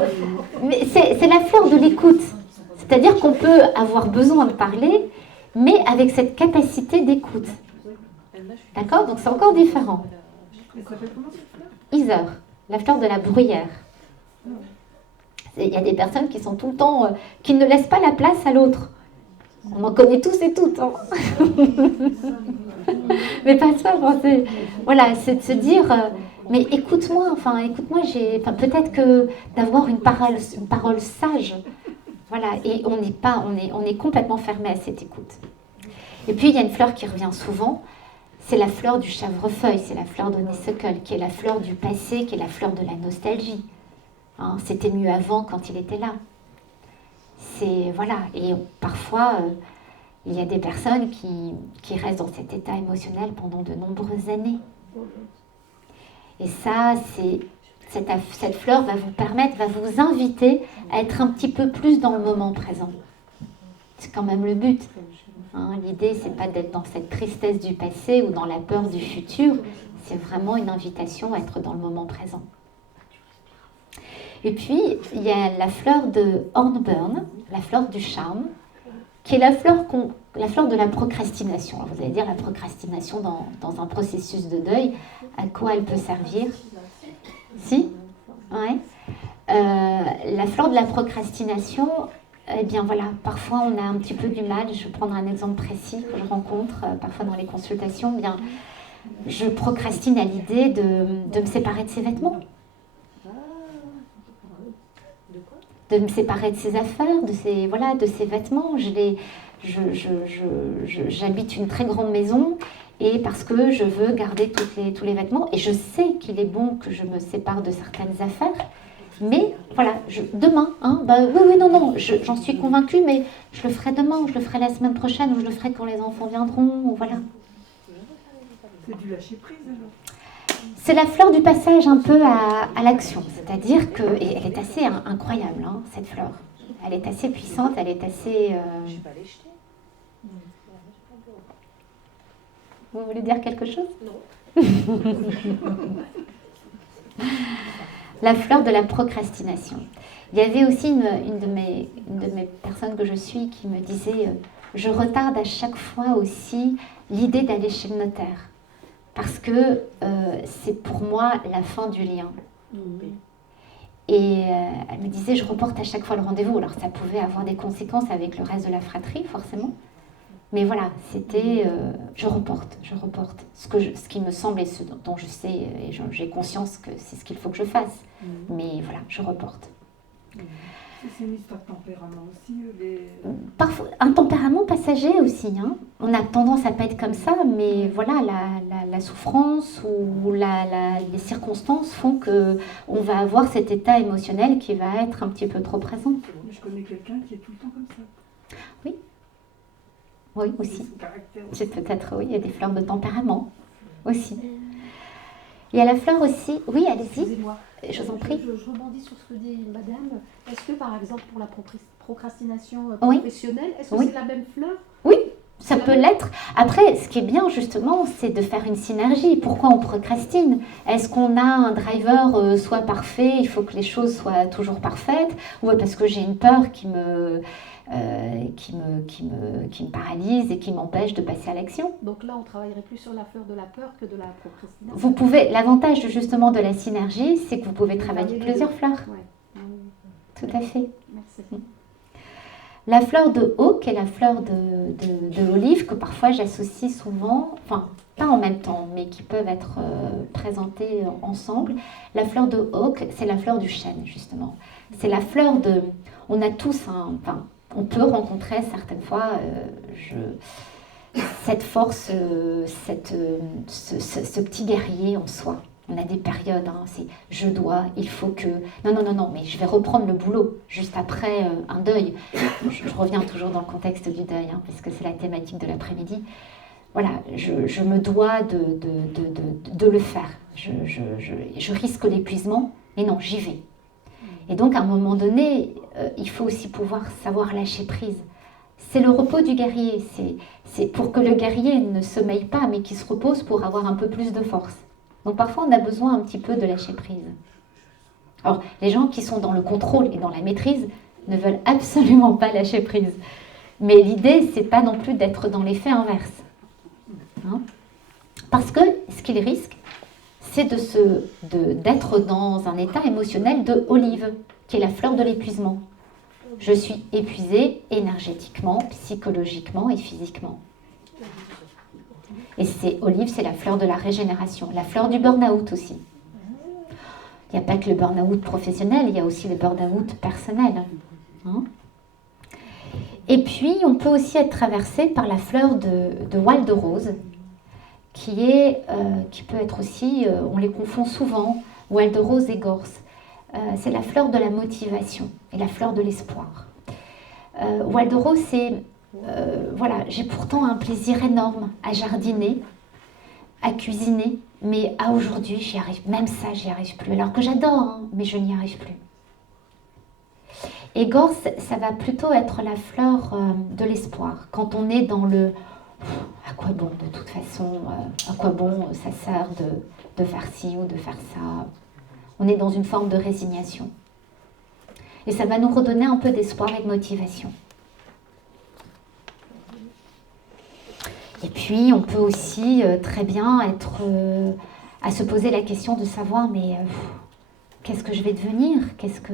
c'est la fleur de l'écoute. C'est-à-dire qu'on peut avoir besoin de parler, mais avec cette capacité d'écoute. D'accord? Donc c'est encore différent. Iser, la fleur de la bruyère. Il y a des personnes qui sont tout le temps, qui ne laissent pas la place à l'autre. On en connaît tous et toutes. Hein. Mais pas ça, c'est de se dire, mais écoute-moi, peut-être que d'avoir une parole sage. Voilà, et on est complètement fermé à cette écoute. Et puis il y a une fleur qui revient souvent, c'est la fleur du chèvrefeuille, c'est la fleur d'honeysuckle, qui est la fleur du passé, qui est la fleur de la nostalgie. Hein, c'était mieux avant quand il était là. Et parfois il y a des personnes qui restent dans cet état émotionnel pendant de nombreuses années. Et ça, cette fleur va vous inviter à être un petit peu plus dans le moment présent. C'est quand même le but. Hein, l'idée, c'est pas d'être dans cette tristesse du passé ou dans la peur du futur. C'est vraiment une invitation à être dans le moment présent. Et puis, il y a la fleur de Hornburn, la fleur du charme, qui est la fleur de la procrastination. Alors, vous allez dire la procrastination dans un processus de deuil, à quoi elle peut servir? Si? Ouais. La fleur de la procrastination, eh bien voilà, parfois on a un petit peu du mal. Je vais prendre un exemple précis que je rencontre parfois dans les consultations. Eh bien, je procrastine à l'idée de me séparer de ses vêtements, de me séparer de ses affaires, de ses vêtements. J'habite une très grande maison et parce que je veux garder tous les vêtements et je sais qu'il est bon que je me sépare de certaines affaires. Mais voilà, demain, oui, non, j'en suis convaincue, mais je le ferai demain, ou je le ferai la semaine prochaine, ou je le ferai quand les enfants viendront, ou voilà. C'est du lâcher prise alors. C'est la fleur du passage un peu à l'action, c'est-à-dire que, et elle est assez incroyable, hein, cette fleur. Elle est assez puissante, elle est assez... Je vais pas les jeter. Vous voulez dire quelque chose? Non. La fleur de la procrastination. Il y avait aussi une de mes personnes que je suis qui me disait je retarde à chaque fois aussi l'idée d'aller chez le notaire parce que c'est pour moi la fin du lien. Et elle me disait je reporte à chaque fois le rendez-vous. Alors ça pouvait avoir des conséquences avec le reste de la fratrie forcément. Mais voilà, c'était je reporte. Ce qui me semble et ce dont je sais, et j'ai conscience que c'est ce qu'il faut que je fasse. Mais voilà, je reporte. C'est une histoire de tempérament aussi. Parfois, un tempérament passager aussi. Hein. On a tendance à pas être comme ça, mais voilà, la souffrance ou les circonstances font qu'on va avoir cet état émotionnel qui va être un petit peu trop présent. Je connais quelqu'un qui est tout le temps comme ça. Oui. Oui, aussi. C'est peut-être, oui, il y a des fleurs de tempérament aussi. Il y a la fleur aussi. Oui, allez-y. Excusez-moi. Je vous en prie. Je rebondis sur ce que dit madame. Est-ce que par exemple pour la procrastination Oui. professionnelle, est-ce que Oui. c'est la même fleur? Oui, ça peut l'être. Après, ce qui est bien justement, c'est de faire une synergie. Pourquoi on procrastine? Est-ce qu'on a un driver soit parfait, il faut que les choses soient toujours parfaites, ou parce que j'ai une peur qui me paralyse et qui m'empêche de passer à l'action? Donc là, on travaillerait plus sur la fleur de la peur que de la procrastination. Vous pouvez, l'avantage justement de la synergie, c'est que vous pouvez travailler plusieurs fleurs. Ouais. Tout à fait. Merci. La fleur de oak et la fleur de olive, que parfois j'associe souvent, enfin pas en même temps, mais qui peuvent être présentées ensemble. La fleur de oak, c'est la fleur du chêne, justement. C'est la fleur de... On a tous on peut rencontrer certaines fois cette force, ce petit guerrier en soi. On a des périodes, c'est je dois, il faut que... Non, mais je vais reprendre le boulot juste après un deuil. Je reviens toujours dans le contexte du deuil, puisque c'est la thématique de l'après-midi. Voilà, je me dois de le faire. Je risque l'épuisement, mais non, j'y vais. Et donc, à un moment donné, il faut aussi pouvoir savoir lâcher prise. C'est le repos du guerrier. C'est pour que le guerrier ne sommeille pas, mais qu'il se repose pour avoir un peu plus de force. Donc, parfois, on a besoin un petit peu de lâcher prise. Alors, les gens qui sont dans le contrôle et dans la maîtrise ne veulent absolument pas lâcher prise. Mais l'idée, c'est pas non plus d'être dans l'effet inverse. Parce que ce qu'ils risquent, c'est d'être dans un état émotionnel de olive, qui est la fleur de l'épuisement. Je suis épuisée énergétiquement, psychologiquement et physiquement. Et olive, c'est la fleur de la régénération, la fleur du burn-out aussi. Il n'y a pas que le burn-out professionnel, il y a aussi le burn-out personnel. Et puis, on peut aussi être traversé par la fleur de Wild Rose, qui peut être aussi, on les confond souvent, Wild Rose et Gorse. C'est la fleur de la motivation et la fleur de l'espoir. Wild Rose, c'est, j'ai pourtant un plaisir énorme à jardiner, à cuisiner, mais à aujourd'hui, j'y arrive plus. Alors que j'adore, mais je n'y arrive plus. Et Gorse, ça va plutôt être la fleur de l'espoir. Quand on est dans le à quoi bon de toute façon, à quoi bon ça sert de faire ci ou de faire ça. On est dans une forme de résignation. Et ça va nous redonner un peu d'espoir et de motivation. puis, on peut aussi très bien être à se poser la question de savoir, mais qu'est-ce que je vais devenir? Qu'est-ce que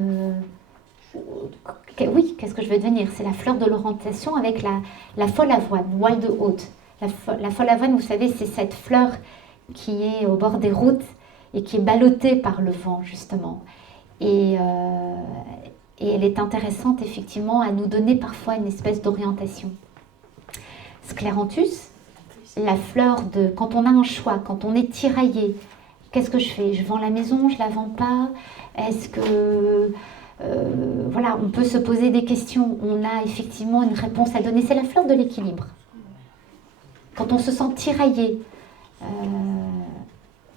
je vais devenir? C'est la fleur de l'orientation avec la folle avoine, Wild Oat. La folle avoine, vous savez, c'est cette fleur qui est au bord des routes et qui est ballottée par le vent, justement. Et elle est intéressante, effectivement, à nous donner parfois une espèce d'orientation. Scléranthus, la fleur de... Quand on a un choix, quand on est tiraillé, qu'est-ce que je fais? Je vends la maison, je ne la vends pas? Est-ce que... voilà, on peut se poser des questions. On a effectivement une réponse à donner. C'est la fleur de l'équilibre. Quand on se sent tiraillé,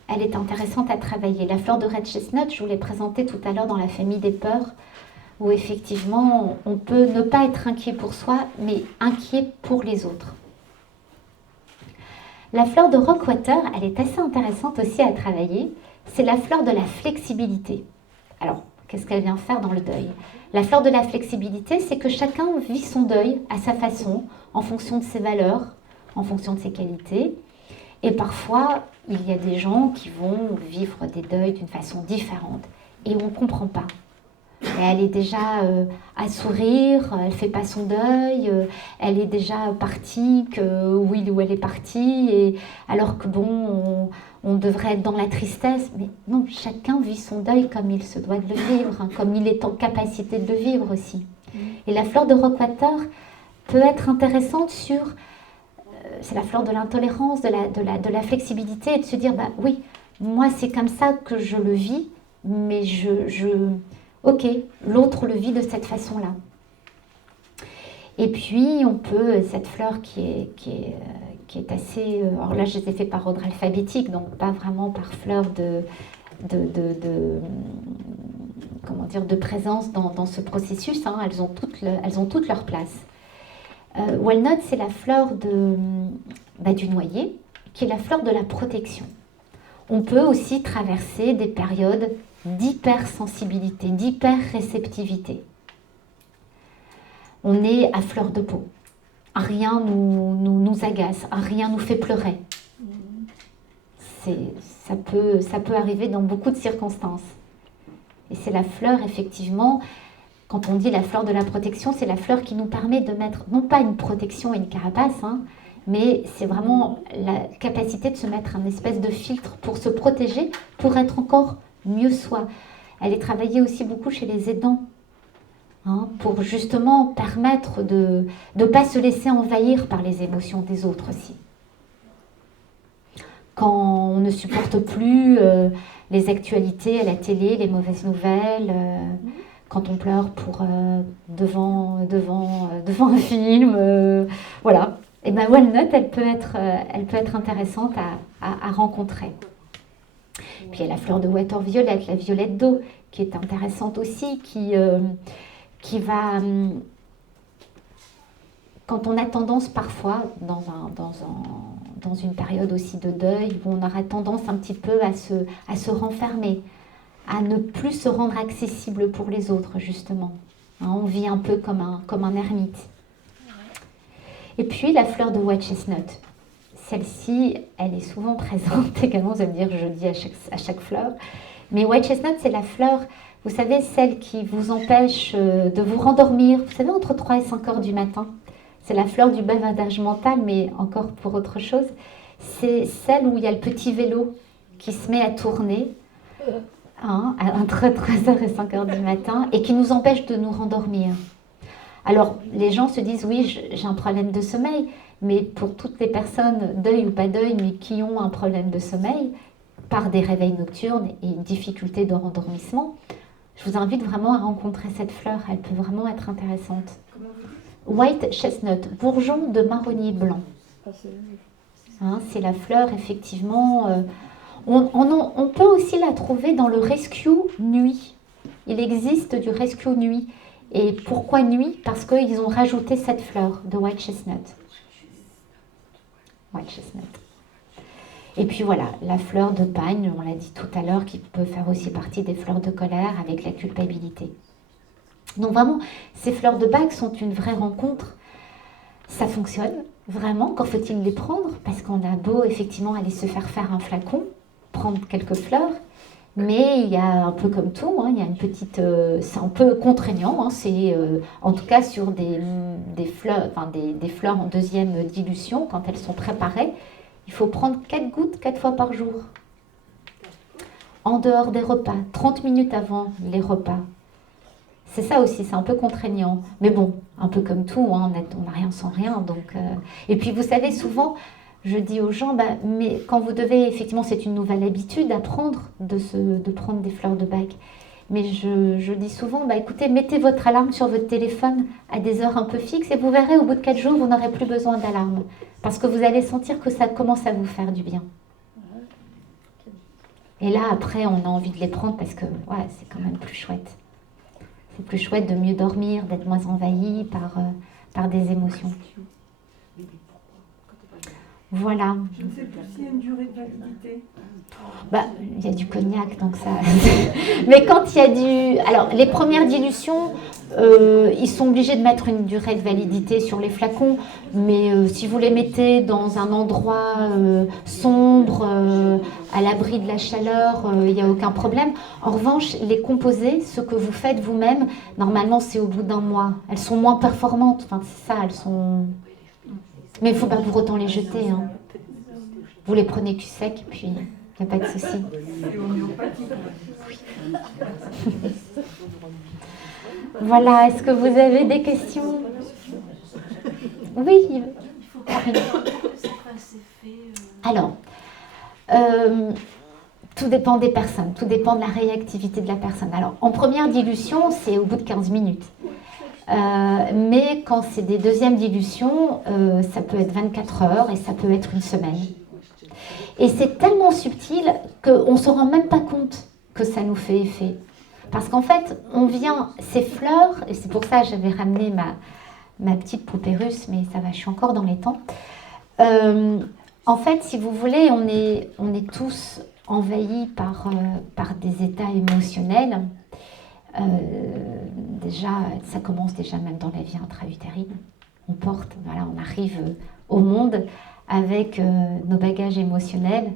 elle est intéressante à travailler. La fleur de Red Chestnut, je vous l'ai présentée tout à l'heure dans la famille des peurs, où effectivement, on peut ne pas être inquiet pour soi, mais inquiet pour les autres. La fleur de Rockwater, elle est assez intéressante aussi à travailler. C'est la fleur de la flexibilité. Alors, qu'est-ce qu'elle vient faire dans le deuil? La fleur de la flexibilité, c'est que chacun vit son deuil à sa façon, en fonction de ses valeurs, en fonction de ses qualités. Et parfois, il y a des gens qui vont vivre des deuils d'une façon différente. Et on ne comprend pas. Et elle est déjà à sourire, elle ne fait pas son deuil, elle est déjà partie, oui, où elle est partie, et alors que bon, on devrait être dans la tristesse. Mais non, chacun vit son deuil comme il se doit de le vivre, hein, comme il est en capacité de le vivre aussi. Et la fleur de Rockwater peut être intéressante sur... c'est la fleur de l'intolérance, de la flexibilité, et de se dire, bah oui, moi c'est comme ça que je le vis, mais ok, l'autre le vit de cette façon-là. Et puis, on peut, cette fleur qui est assez... alors là, je les ai fait par ordre alphabétique, donc pas vraiment par fleur comment dire, de présence dans ce processus, hein, elles ont toutes leur place. Walnut, c'est la fleur du noyer, qui est la fleur de la protection. On peut aussi traverser des périodes d'hypersensibilité, d'hyperréceptivité. On est à fleur de peau. Rien nous agace, rien nous fait pleurer. Ça peut arriver dans beaucoup de circonstances. Et c'est la fleur, effectivement, quand on dit la fleur de la protection, c'est la fleur qui nous permet de mettre, non pas une protection et une carapace, hein, mais c'est vraiment la capacité de se mettre un espèce de filtre pour se protéger, pour être encore mieux soi. Elle est travaillée aussi beaucoup chez les aidants, hein, pour justement permettre de ne pas se laisser envahir par les émotions des autres aussi. Quand on ne supporte plus les actualités à la télé, les mauvaises nouvelles, quand on pleure devant un film, voilà. Et bien Walnut, elle peut être intéressante à rencontrer. Puis il y a la fleur de water violet, la violette d'eau, qui est intéressante aussi, qui va... Quand on a tendance parfois, dans une période aussi de deuil, où on aura tendance un petit peu à se renfermer, à ne plus se rendre accessible pour les autres, justement. Hein, on vit un peu comme un ermite. Et puis la fleur de white chestnut. Celle-ci, elle est souvent présente également, vous allez me dire, je le dis à chaque fleur. Mais white chestnut, c'est la fleur, vous savez, celle qui vous empêche de vous rendormir, vous savez, entre 3 et 5 heures du matin. C'est la fleur du bavardage mental, mais encore pour autre chose. C'est celle où il y a le petit vélo qui se met à tourner, hein, entre 3h et 5h du matin, et qui nous empêche de nous rendormir. Alors, les gens se disent, oui, j'ai un problème de sommeil, mais pour toutes les personnes, deuil ou pas deuil, mais qui ont un problème de sommeil, par des réveils nocturnes et une difficulté de rendormissement, je vous invite vraiment à rencontrer cette fleur, elle peut vraiment être intéressante. White chestnut, bourgeon de marronnier blanc. Hein, c'est la fleur, effectivement. On peut aussi la trouver dans le rescue nuit. Il existe du rescue nuit. Et pourquoi nuit? Parce qu'ils ont rajouté cette fleur de white chestnut. White chestnut. Et puis voilà, la fleur de pagne, on l'a dit tout à l'heure, qui peut faire aussi partie des fleurs de colère avec la culpabilité. Donc vraiment, ces fleurs de bac sont une vraie rencontre. Ça fonctionne. Vraiment, quand faut-il les prendre? Parce qu'on a beau effectivement aller se faire un flacon, prendre quelques fleurs, mais il y a un peu comme tout, hein, il y a une petite, c'est un peu contraignant, hein, c'est en tout cas sur des fleurs, enfin des fleurs en deuxième dilution, quand elles sont préparées, il faut prendre 4 gouttes 4 fois par jour. En dehors des repas, 30 minutes avant les repas. C'est ça aussi, c'est un peu contraignant. Mais bon, un peu comme tout, hein, on n'a rien sans rien. Donc, Et puis vous savez, souvent, je dis aux gens, bah, mais quand vous devez, effectivement, c'est une nouvelle habitude d'apprendre de prendre des fleurs de bac. Mais je dis souvent, bah, écoutez, mettez votre alarme sur votre téléphone à des heures un peu fixes et vous verrez, au bout de 4 jours, vous n'aurez plus besoin d'alarme. Parce que vous allez sentir que ça commence à vous faire du bien. Et là, après, on a envie de les prendre parce que ouais, c'est quand même plus chouette. C'est plus chouette de mieux dormir, d'être moins envahi par des émotions. Voilà. Je ne sais plus s'il y a une durée de validité. Bah, il y a du cognac, donc ça... Mais quand il y a du... Alors, les premières dilutions, ils sont obligés de mettre une durée de validité sur les flacons, mais si vous les mettez dans un endroit sombre, à l'abri de la chaleur, il n'y a aucun problème. En revanche, les composés, ce que vous faites vous-même, normalement, c'est au bout d'un mois. Elles sont moins performantes, enfin, c'est ça, elles sont... Mais il ne faut pas pour autant les jeter, hein. Vous les prenez cul sec, puis il n'y a pas de souci. C'est homéopathique. Voilà, est-ce que vous avez des questions? Oui. Alors, tout dépend des personnes, tout dépend de la réactivité de la personne. Alors, en première dilution, c'est au bout de 15 minutes. Mais quand c'est des deuxièmes dilutions, ça peut être 24 heures et ça peut être une semaine. Et c'est tellement subtil qu'on ne se rend même pas compte que ça nous fait effet. Parce qu'en fait, on vient, ces fleurs, et c'est pour ça que j'avais ramené ma petite poupée russe, mais ça va, je suis encore dans les temps. En fait, si vous voulez, on est tous envahis par des états émotionnels. Déjà, ça commence déjà même dans la vie intra-utérine. On arrive au monde avec nos bagages émotionnels,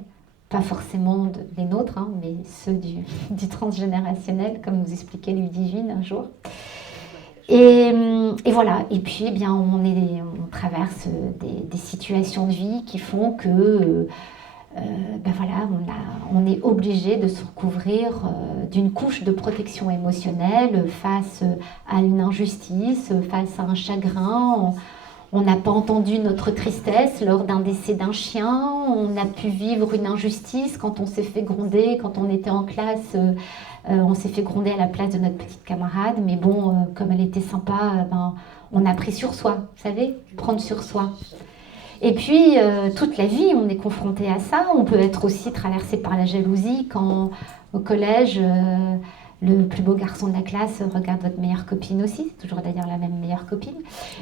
pas forcément les nôtres, hein, mais ceux du transgénérationnel, comme nous expliquait Ludivine un jour. Et voilà, et puis eh bien, on traverse des situations de vie qui font que on est obligé de se recouvrir d'une couche de protection émotionnelle face à une injustice, face à un chagrin. On n'a pas entendu notre tristesse lors d'un décès d'un chien, on a pu vivre une injustice quand on s'est fait gronder, quand on était en classe, on s'est fait gronder à la place de notre petite camarade, mais bon, comme elle était sympa, on a pris sur soi, vous savez, prendre sur soi. Et puis, toute la vie, on est confronté à ça. On peut être aussi traversé par la jalousie quand, au collège, le plus beau garçon de la classe regarde votre meilleure copine aussi. C'est toujours d'ailleurs la même meilleure copine.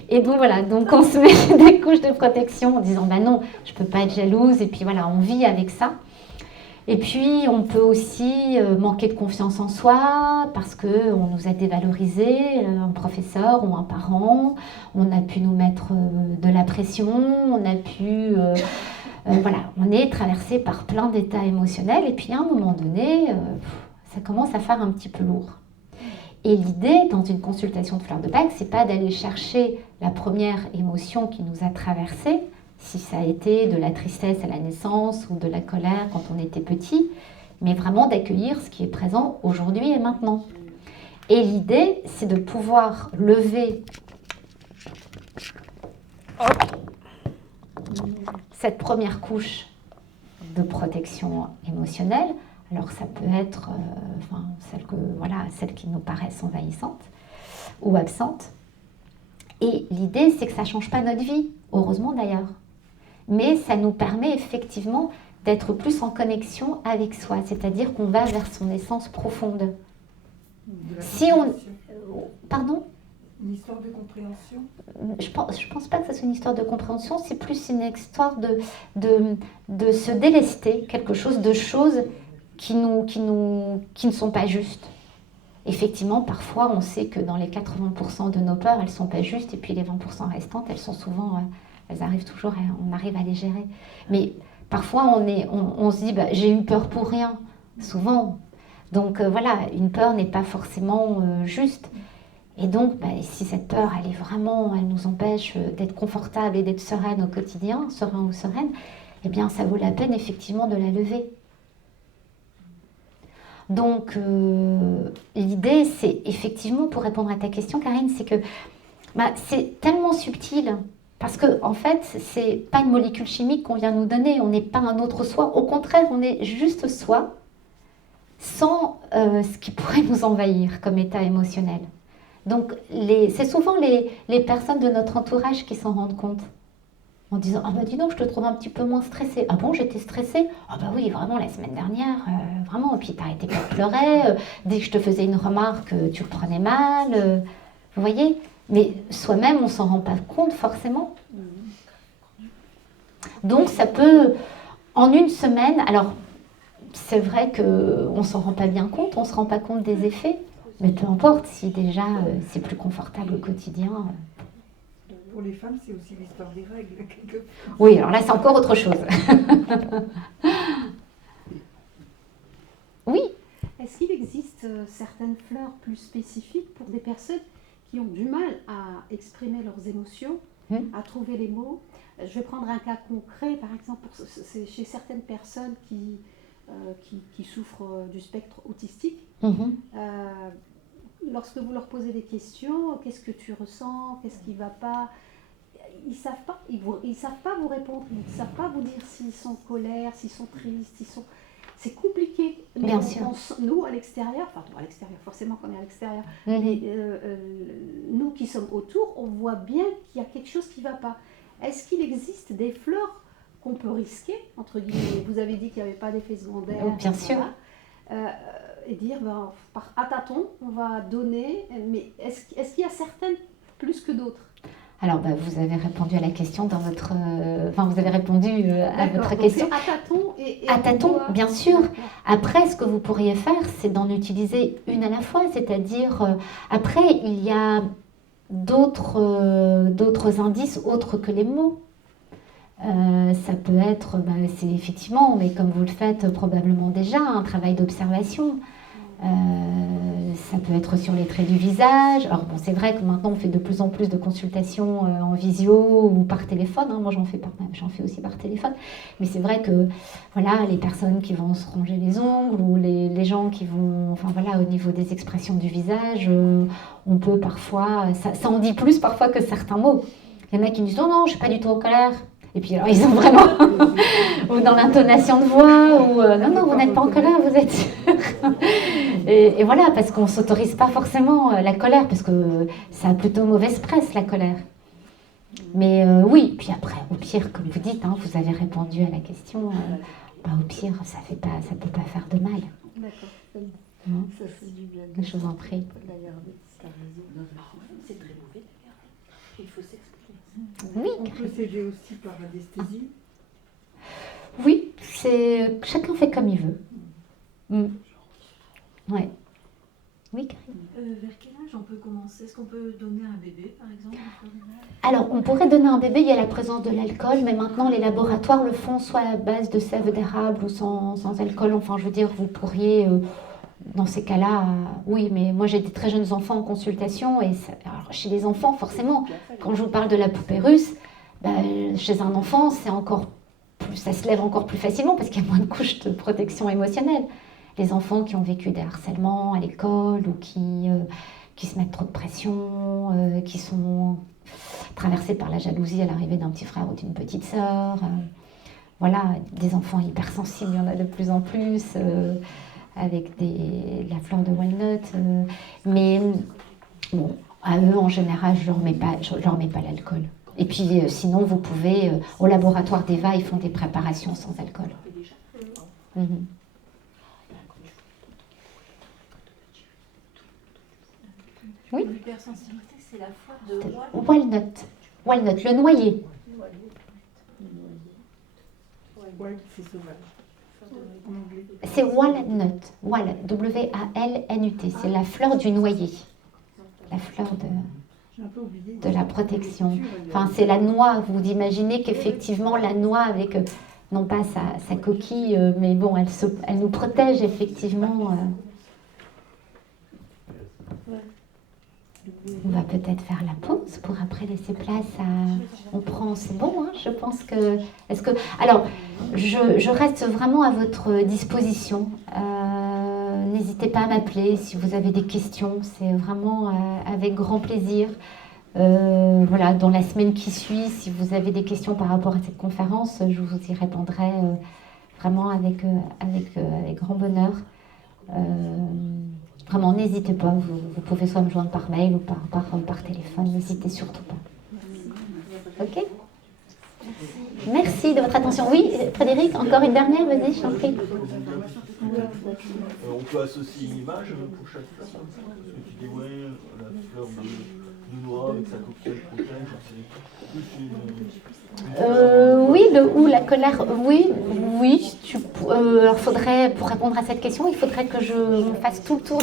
Et donc voilà, donc on se met des couches de protection en disant « bah non, je ne peux pas être jalouse ». Et puis voilà, on vit avec ça. Et puis, on peut aussi manquer de confiance en soi parce qu'on nous a dévalorisé, un professeur ou un parent. On a pu nous mettre de la pression, on a pu... on est traversé par plein d'états émotionnels. Et puis, à un moment donné, ça commence à faire un petit peu lourd. Et l'idée, dans une consultation de fleur de bac, c'est pas d'aller chercher la première émotion qui nous a traversés, si ça a été de la tristesse à la naissance ou de la colère quand on était petit, mais vraiment d'accueillir ce qui est présent aujourd'hui et maintenant. Et l'idée, c'est de pouvoir lever cette première couche de protection émotionnelle. Alors ça peut être celles qui nous paraissent envahissantes ou absentes. Et l'idée, c'est que ça ne change pas notre vie, heureusement d'ailleurs. Mais ça nous permet effectivement d'être plus en connexion avec soi, c'est-à-dire qu'on va vers son essence profonde. Si on... Pardon ? Une histoire de compréhension ? Je pense pas que ça soit une histoire de compréhension, c'est plus une histoire de se délester quelque chose, de choses qui ne sont pas justes. Effectivement, parfois, on sait que dans les 80% de nos peurs, elles ne sont pas justes, et puis les 20% restantes, elles sont souvent elles arrivent toujours, on arrive à les gérer. Mais parfois, on se dit, bah, j'ai eu peur pour rien, souvent. Donc voilà, une peur n'est pas forcément juste. Et donc, bah, si cette peur, elle nous empêche d'être confortable et d'être sereine au quotidien, serein ou sereine, eh bien, ça vaut la peine effectivement de la lever. Donc, l'idée, c'est effectivement, pour répondre à ta question, Karine, c'est que bah, c'est tellement subtil, parce que en fait, c'est pas une molécule chimique qu'on vient nous donner, on n'est pas un autre soi, au contraire, on est juste soi, sans ce qui pourrait nous envahir comme état émotionnel. Donc, c'est souvent les personnes de notre entourage qui s'en rendent compte. En disant, ah bah dis donc, je te trouve un petit peu moins stressée. Ah bon, j'étais stressée? Ah bah oui, vraiment, la semaine dernière, vraiment. Et puis t'arrêtais pas de pleurer. Dès que je te faisais une remarque, tu le prenais mal. Vous voyez? Mais soi-même, on s'en rend pas compte forcément. Donc ça peut, en une semaine, alors c'est vrai qu'on s'en rend pas bien compte, on se rend pas compte des effets. Mais peu importe, si déjà c'est plus confortable au quotidien. Pour les femmes, c'est aussi l'histoire des règles. Oui, alors là, c'est encore autre chose. Oui. Est-ce qu'il existe certaines fleurs plus spécifiques pour des personnes qui ont du mal à exprimer leurs émotions, à trouver les mots? Je vais prendre un cas concret, par exemple, c'est chez certaines personnes qui souffrent du spectre autistique. Lorsque vous leur posez des questions, qu'est-ce que tu ressens, qu'est-ce qui ne va pas, ils savent pas, ils savent pas vous répondre, ils ne savent pas vous dire s'ils sont en colère, s'ils sont tristes, c'est compliqué. Mais Bien sûr. Nous, à l'extérieur, forcément qu'on est à l'extérieur, mais nous qui sommes autour, on voit bien qu'il y a quelque chose qui ne va pas. Est-ce qu'il existe des fleurs qu'on peut risquer, entre guillemets? Vous avez dit qu'il n'y avait pas d'effet secondaire. Bien sûr. Et dire, à tâtons, on va donner, mais est-ce qu'il y a certaines plus que d'autres? Alors, vous avez répondu à la question dans votre... vous avez répondu à votre question. À tâtons à tâtons, bien sûr. Après, ce que vous pourriez faire, c'est d'en utiliser une à la fois. C'est-à-dire, après, il y a d'autres indices autres que les mots. Ça peut être, c'est effectivement, mais comme vous le faites probablement déjà, un travail d'observation. Ça peut être sur les traits du visage. Alors bon, c'est vrai que maintenant on fait de plus en plus de consultations en visio ou par téléphone. Moi j'en fais aussi par téléphone. Mais c'est vrai que voilà, les personnes qui vont se ronger les ongles ou les gens qui vont, au niveau des expressions du visage, on peut parfois, ça en dit plus parfois que certains mots. Il y en a qui me disent non, je suis pas du tout en colère. Et puis alors ils ont vraiment, ou dans l'intonation de voix, ou non, vous n'êtes pas en colère, vous êtes sûr. Et voilà, parce qu'on ne s'autorise pas forcément la colère, parce que ça a plutôt mauvaise presse, la colère. Mais oui, puis après, au pire, comme vous dites, vous avez répondu à la question, au pire, ça peut pas faire de mal. D'accord. Ça fait du bien. Je vous en prie. De la garder, c'est raison. C'est très mauvais de la garder. Il faut s'expliquer. Oui. On peut s'aider aussi par anesthésie. Oui, chacun fait comme il veut. Ouais. Oui, Karine. Vers quel âge on peut commencer? Est-ce qu'on peut donner un bébé, par exemple? Alors, on pourrait donner un bébé, il y a la présence de l'alcool, mais maintenant les laboratoires le font soit à base de sève d'érable ou sans alcool. Enfin, je veux dire, vous pourriez, dans ces cas-là, oui, mais moi j'ai des très jeunes enfants en consultation, et alors, chez les enfants, forcément, quand je vous parle de la poupée russe, chez un enfant, ça se lève encore plus facilement parce qu'il y a moins de couches de protection émotionnelle. Les enfants qui ont vécu des harcèlements à l'école ou qui se mettent trop de pression, qui sont traversés par la jalousie à l'arrivée d'un petit frère ou d'une petite sœur. Voilà, des enfants hypersensibles, il y en a de plus en plus, avec la fleur de walnut. Mais bon, à eux, en général, je leur mets pas l'alcool. Et puis, sinon, vous pouvez, au laboratoire d'Eva, ils font des préparations sans alcool. Oui. L'hypersensibilité, c'est la fleur de Walnut, le noyer. Ouais, c'est sauvage. En anglais. C'est walnut, W-A-L-N-U-T. C'est la fleur du noyer. La fleur de... J'ai un peu oublié. de la protection. Enfin, c'est la noix. Vous imaginez qu'effectivement, la noix, avec, non pas sa coquille, mais bon, elle nous protège effectivement. On va peut-être faire la pause pour après laisser place à... On prend, c'est bon, hein, je pense que... Alors, je reste vraiment à votre disposition. N'hésitez pas à m'appeler si vous avez des questions. C'est vraiment avec grand plaisir. Voilà, dans la semaine qui suit, si vous avez des questions par rapport à cette conférence, je vous y répondrai vraiment avec grand bonheur. Vraiment, n'hésitez pas, vous pouvez soit me joindre par mail ou par téléphone, n'hésitez surtout pas. Ok ? Merci de votre attention. Oui, Frédéric, encore une dernière, vas-y, je t'en prie. On peut associer une image pour chaque fleur, comme ça, parce que tu dis, ouais, la fleur de noix avec sa coquille protège, c'est plus une... Oui, la colère, oui. Alors, pour répondre à cette question, il faudrait que je fasse tout le tour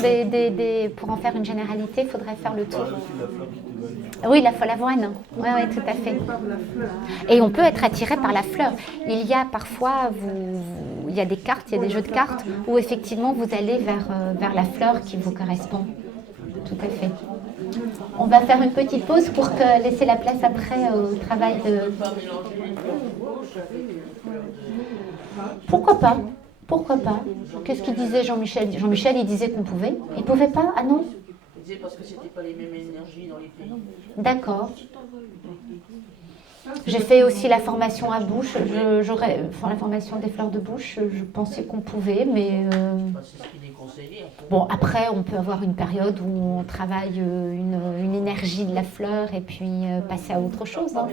pour en faire une généralité, il faudrait faire le tour. Oui, la folle avoine. Oui, tout à fait. Et on peut être attiré par la fleur. Il y a parfois, il y a des cartes, il y a des jeux de cartes où effectivement vous allez vers la fleur qui vous correspond. Tout à fait. On va faire une petite pause pour laisser la place après au travail de... Pourquoi pas ? Pourquoi pas ? Qu'est-ce qu'il disait Jean-Michel ? Jean-Michel, il disait qu'on pouvait. Il pouvait pas ? Ah non ? Il disait parce que c'était pas les mêmes énergies dans les pays. D'accord. J'ai fait aussi la formation à bouche. La formation des fleurs de bouche. Je pensais qu'on pouvait, mais... C'est ce qu'il est conseillé. Bon, après, on peut avoir une période où on travaille une énergie de la fleur et puis passer à autre chose. Hein.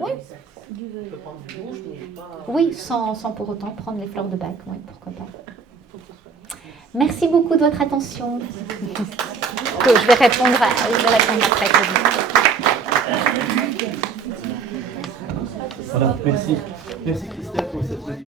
Oui. Oui, sans pour autant prendre les fleurs de bac. Oui, pourquoi pas. Merci beaucoup de votre attention. Je vais répondre après. Voilà, merci. Merci Christelle pour cette